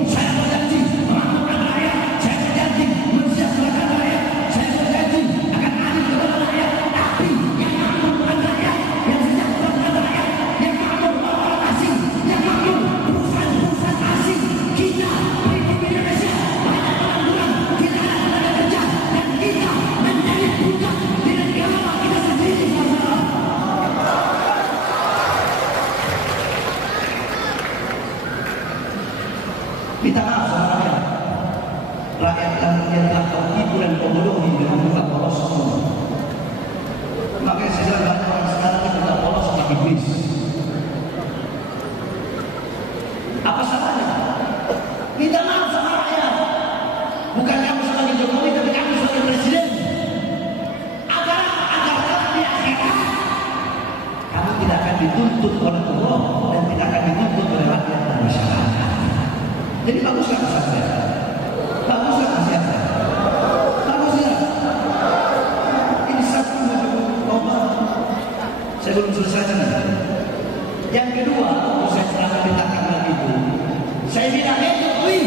Saya berjanji melakukan rakyat, saya berjanji mensejahterakan rakyat, saya berjanji akan adil kepada rakyat. Tapi yang makmur bukan rakyat, yang sejahtera bukan rakyat, yang makmur orang asing, yang makmur perusahaan-perusahaan asing. Kita pribumi Indonesia banyak pengangguran, kita ada tenaga kerja, dan kita menjadi budak di negara kita sendiri. Minta maaf sama rakyat. Rakyat yang telah kau tipu dan kau bodohi dengan buka polos semua. Makanya saya bilang banyak orang sekarang itu buka polos sama iblis. Apa salahnya? Minta maaf sama rakyat. Bukan kamu sebagai Jokowi, tapi kamu sebagai presiden. Agar di akhirat kamu tidak akan dituntut oleh Allah dan tidak akan dituntut oleh rakyat dan masyarakat. Jadi baguslah pesan saya. Baguslah nasihat saya. Baguslah. Ini satu Allah. Saya belum selesai. Yang kedua, saya serahkan di tangan itu. Saya bilang, Jokowi,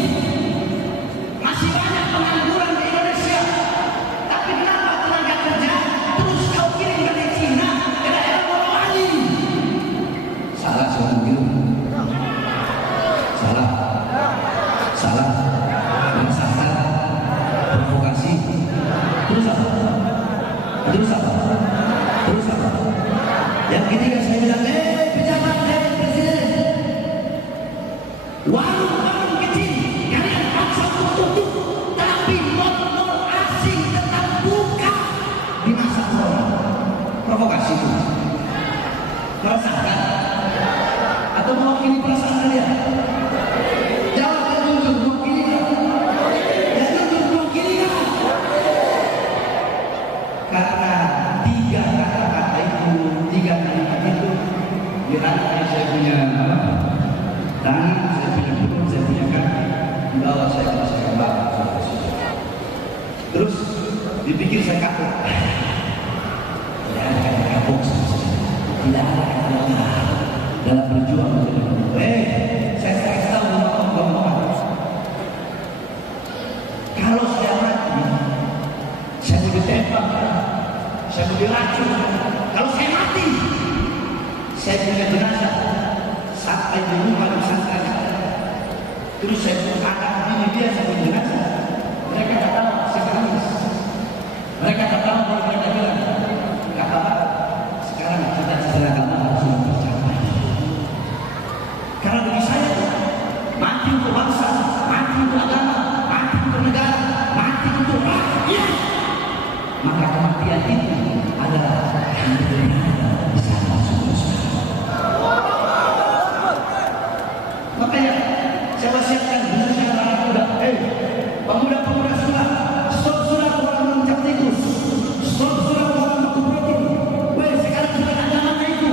masih banyak pengangguran di Indonesia. Tapi kenapa tenaga kerja terus kau kirim dari Cina ke daerah Morowali? Salah seorang bilang. Salah. Menyesatkan, provokasi. Terus apa? Yang ketiga saya bilang, pejabat, presiden, warung kecil kalian paksa tutup, tapi mall asing tetap buka di masa corona. Provokasi itu merasakan atau mewakili perasaan kalian? Jawab yang jujur, mewakili kan? Yang jujur, mewakili kan? Karena tiga kata-kata itu, tiga kalimat itu, di rantai saya punya tangan, saya punya perut, saya punya kaki, di bawah saya punya Dipikir saya kapok. Tidak ada kata kapok. Tidak ada kata dalam berjuang. Saya kasih tahu teman-teman. Kalau saya mati, saya mau ditembak, saya mau diracun. Kalau saya mati, saya punya jenazah sampai di rumah disangka. Terus saya akan ini dia sampai jenazah. Mereka tak tahu saya nangis. Mereka tak tahu kalau mereka bilang nggak apa-apa. Sekarang kita serahkan Allah sudah tercapai. Karena bagi saya mati untuk bangsa, mati untuk agama, mati untuk negara, mati untuk rakyat. Maka kematian itu adalah yang benar di sana makanya saya wasiatkan khususnya anak muda, pemuda-pemuda sudah stop sudah orang mencap tikus, stop sudah orang berkumpul. Sekarang sudah tak zamannya itu.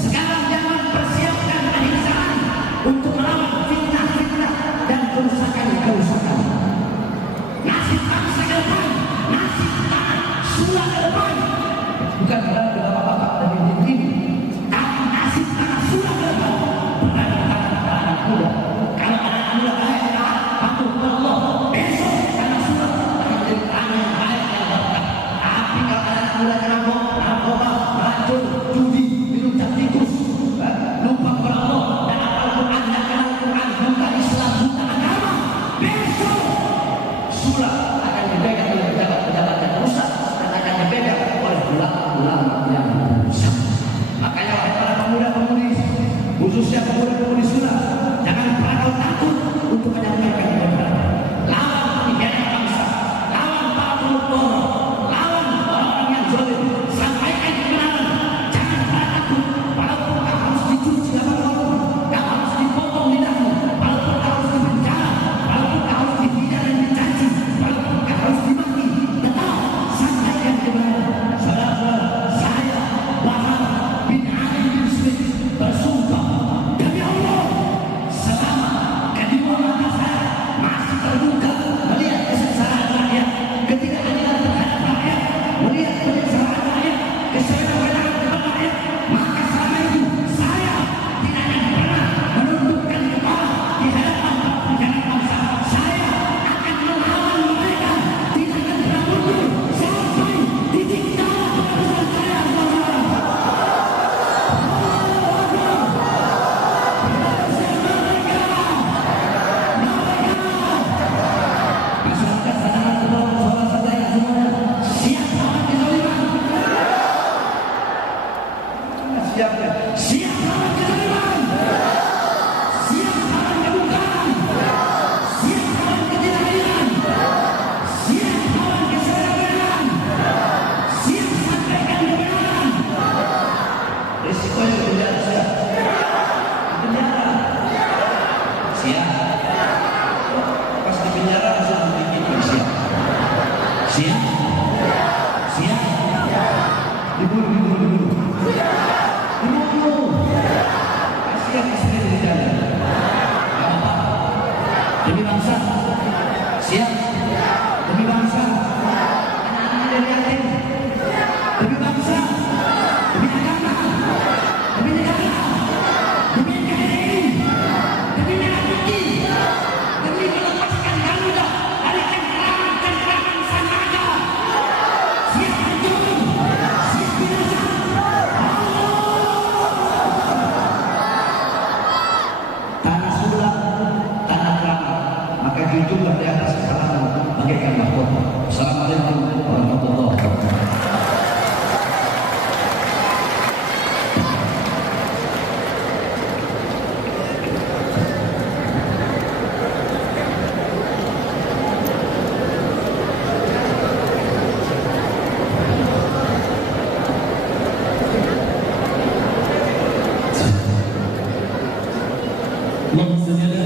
Sekarang jangan persiapkan akhir zaman untuk melawan fitnah-fitnah dan kerusakan-kerusakan. Nasib bangsa ke depan, nasib tanah sudah ke depan. Bukan dalam bapak-bapak dan ibu-ibu, tapi nasib tanah sudah ke depan. Kalau anak muda baik patuh kepada Allah, besok tanah sudah akan menjadi tanah yang baik yang berkah. Tapi kalau anak muda mabuk, narkoba, racun, judi, minum cap tikus, lupa kepada Allah dan Al-Quran dan Al-Quran, buta Islam, buta agama, besok sudah akan dipegang oleh pejabat-pejabat yang rusak dan akan dipegang oleh ulama-ulama yang rusak. Makanya wahai para pemuda-pemudi, khususnya pemuda-pemudi sunnah, jangan pernah kau takut untuk menyampaikan kebenaran. Lawan pengkhianat bangsa, lawan para koruptor, lawan orang-orang yang zalim. Sampaikan kebenaran. Jangan pernah takut. Walaupun kau harus dicuci lama-lama, kau harus dipotong lidahmu, walaupun kau harus dipenjara, walaupun kau harus dihina dan dicaci, walaupun kau harus dimaki, tetap sampaikan kebenaran. Saudara-saudara, saya Wahab bin Ali bin Smith bersumpah demi Allah, selama kedua mata saya masih terbuka melihat kesengsaraan rakyat, ketidakadilan terhadap rakyat, melihat penyesalan rakyat, kesalahan kepada rakyat, maka selama itu saya tidak akan pernah menundukkan kepala di hadapan pengkhianat bangsa. Saya akan melawan mereka, tidak akan pernah mundur sampai titik darah keputusan saya. Masyarakat sadar kepada suara saya semuanya, siap lawan kezaliman. Siap lawan kezaliman, siap lawan kebukaan, siap lawan ketidakadilan, siap lawan keserakahan, siap sampaikan kebenaran. Risikonya penjara, siap penjara, siap. Pas di penjara langsung dipikir, siap, siap, siap. Dibunuh. Kasihan istri di jalan. Gak apa-apa. Demi bangsa, siap. Demi bangsa, anak-anak dari yatim. Demi bangsa, demi agama, demi negara, demi NKRI, demi merah putih, demi melepaskan Garuda dari cengkraman sang raja. Siap hancur, siap binasa. Tanah sulap, tanah terang, maka jujurlah di atas kepalamu bagaikan mahkota. Assalamualaikum warahmatullahi wabarakatuh. اللهم صل على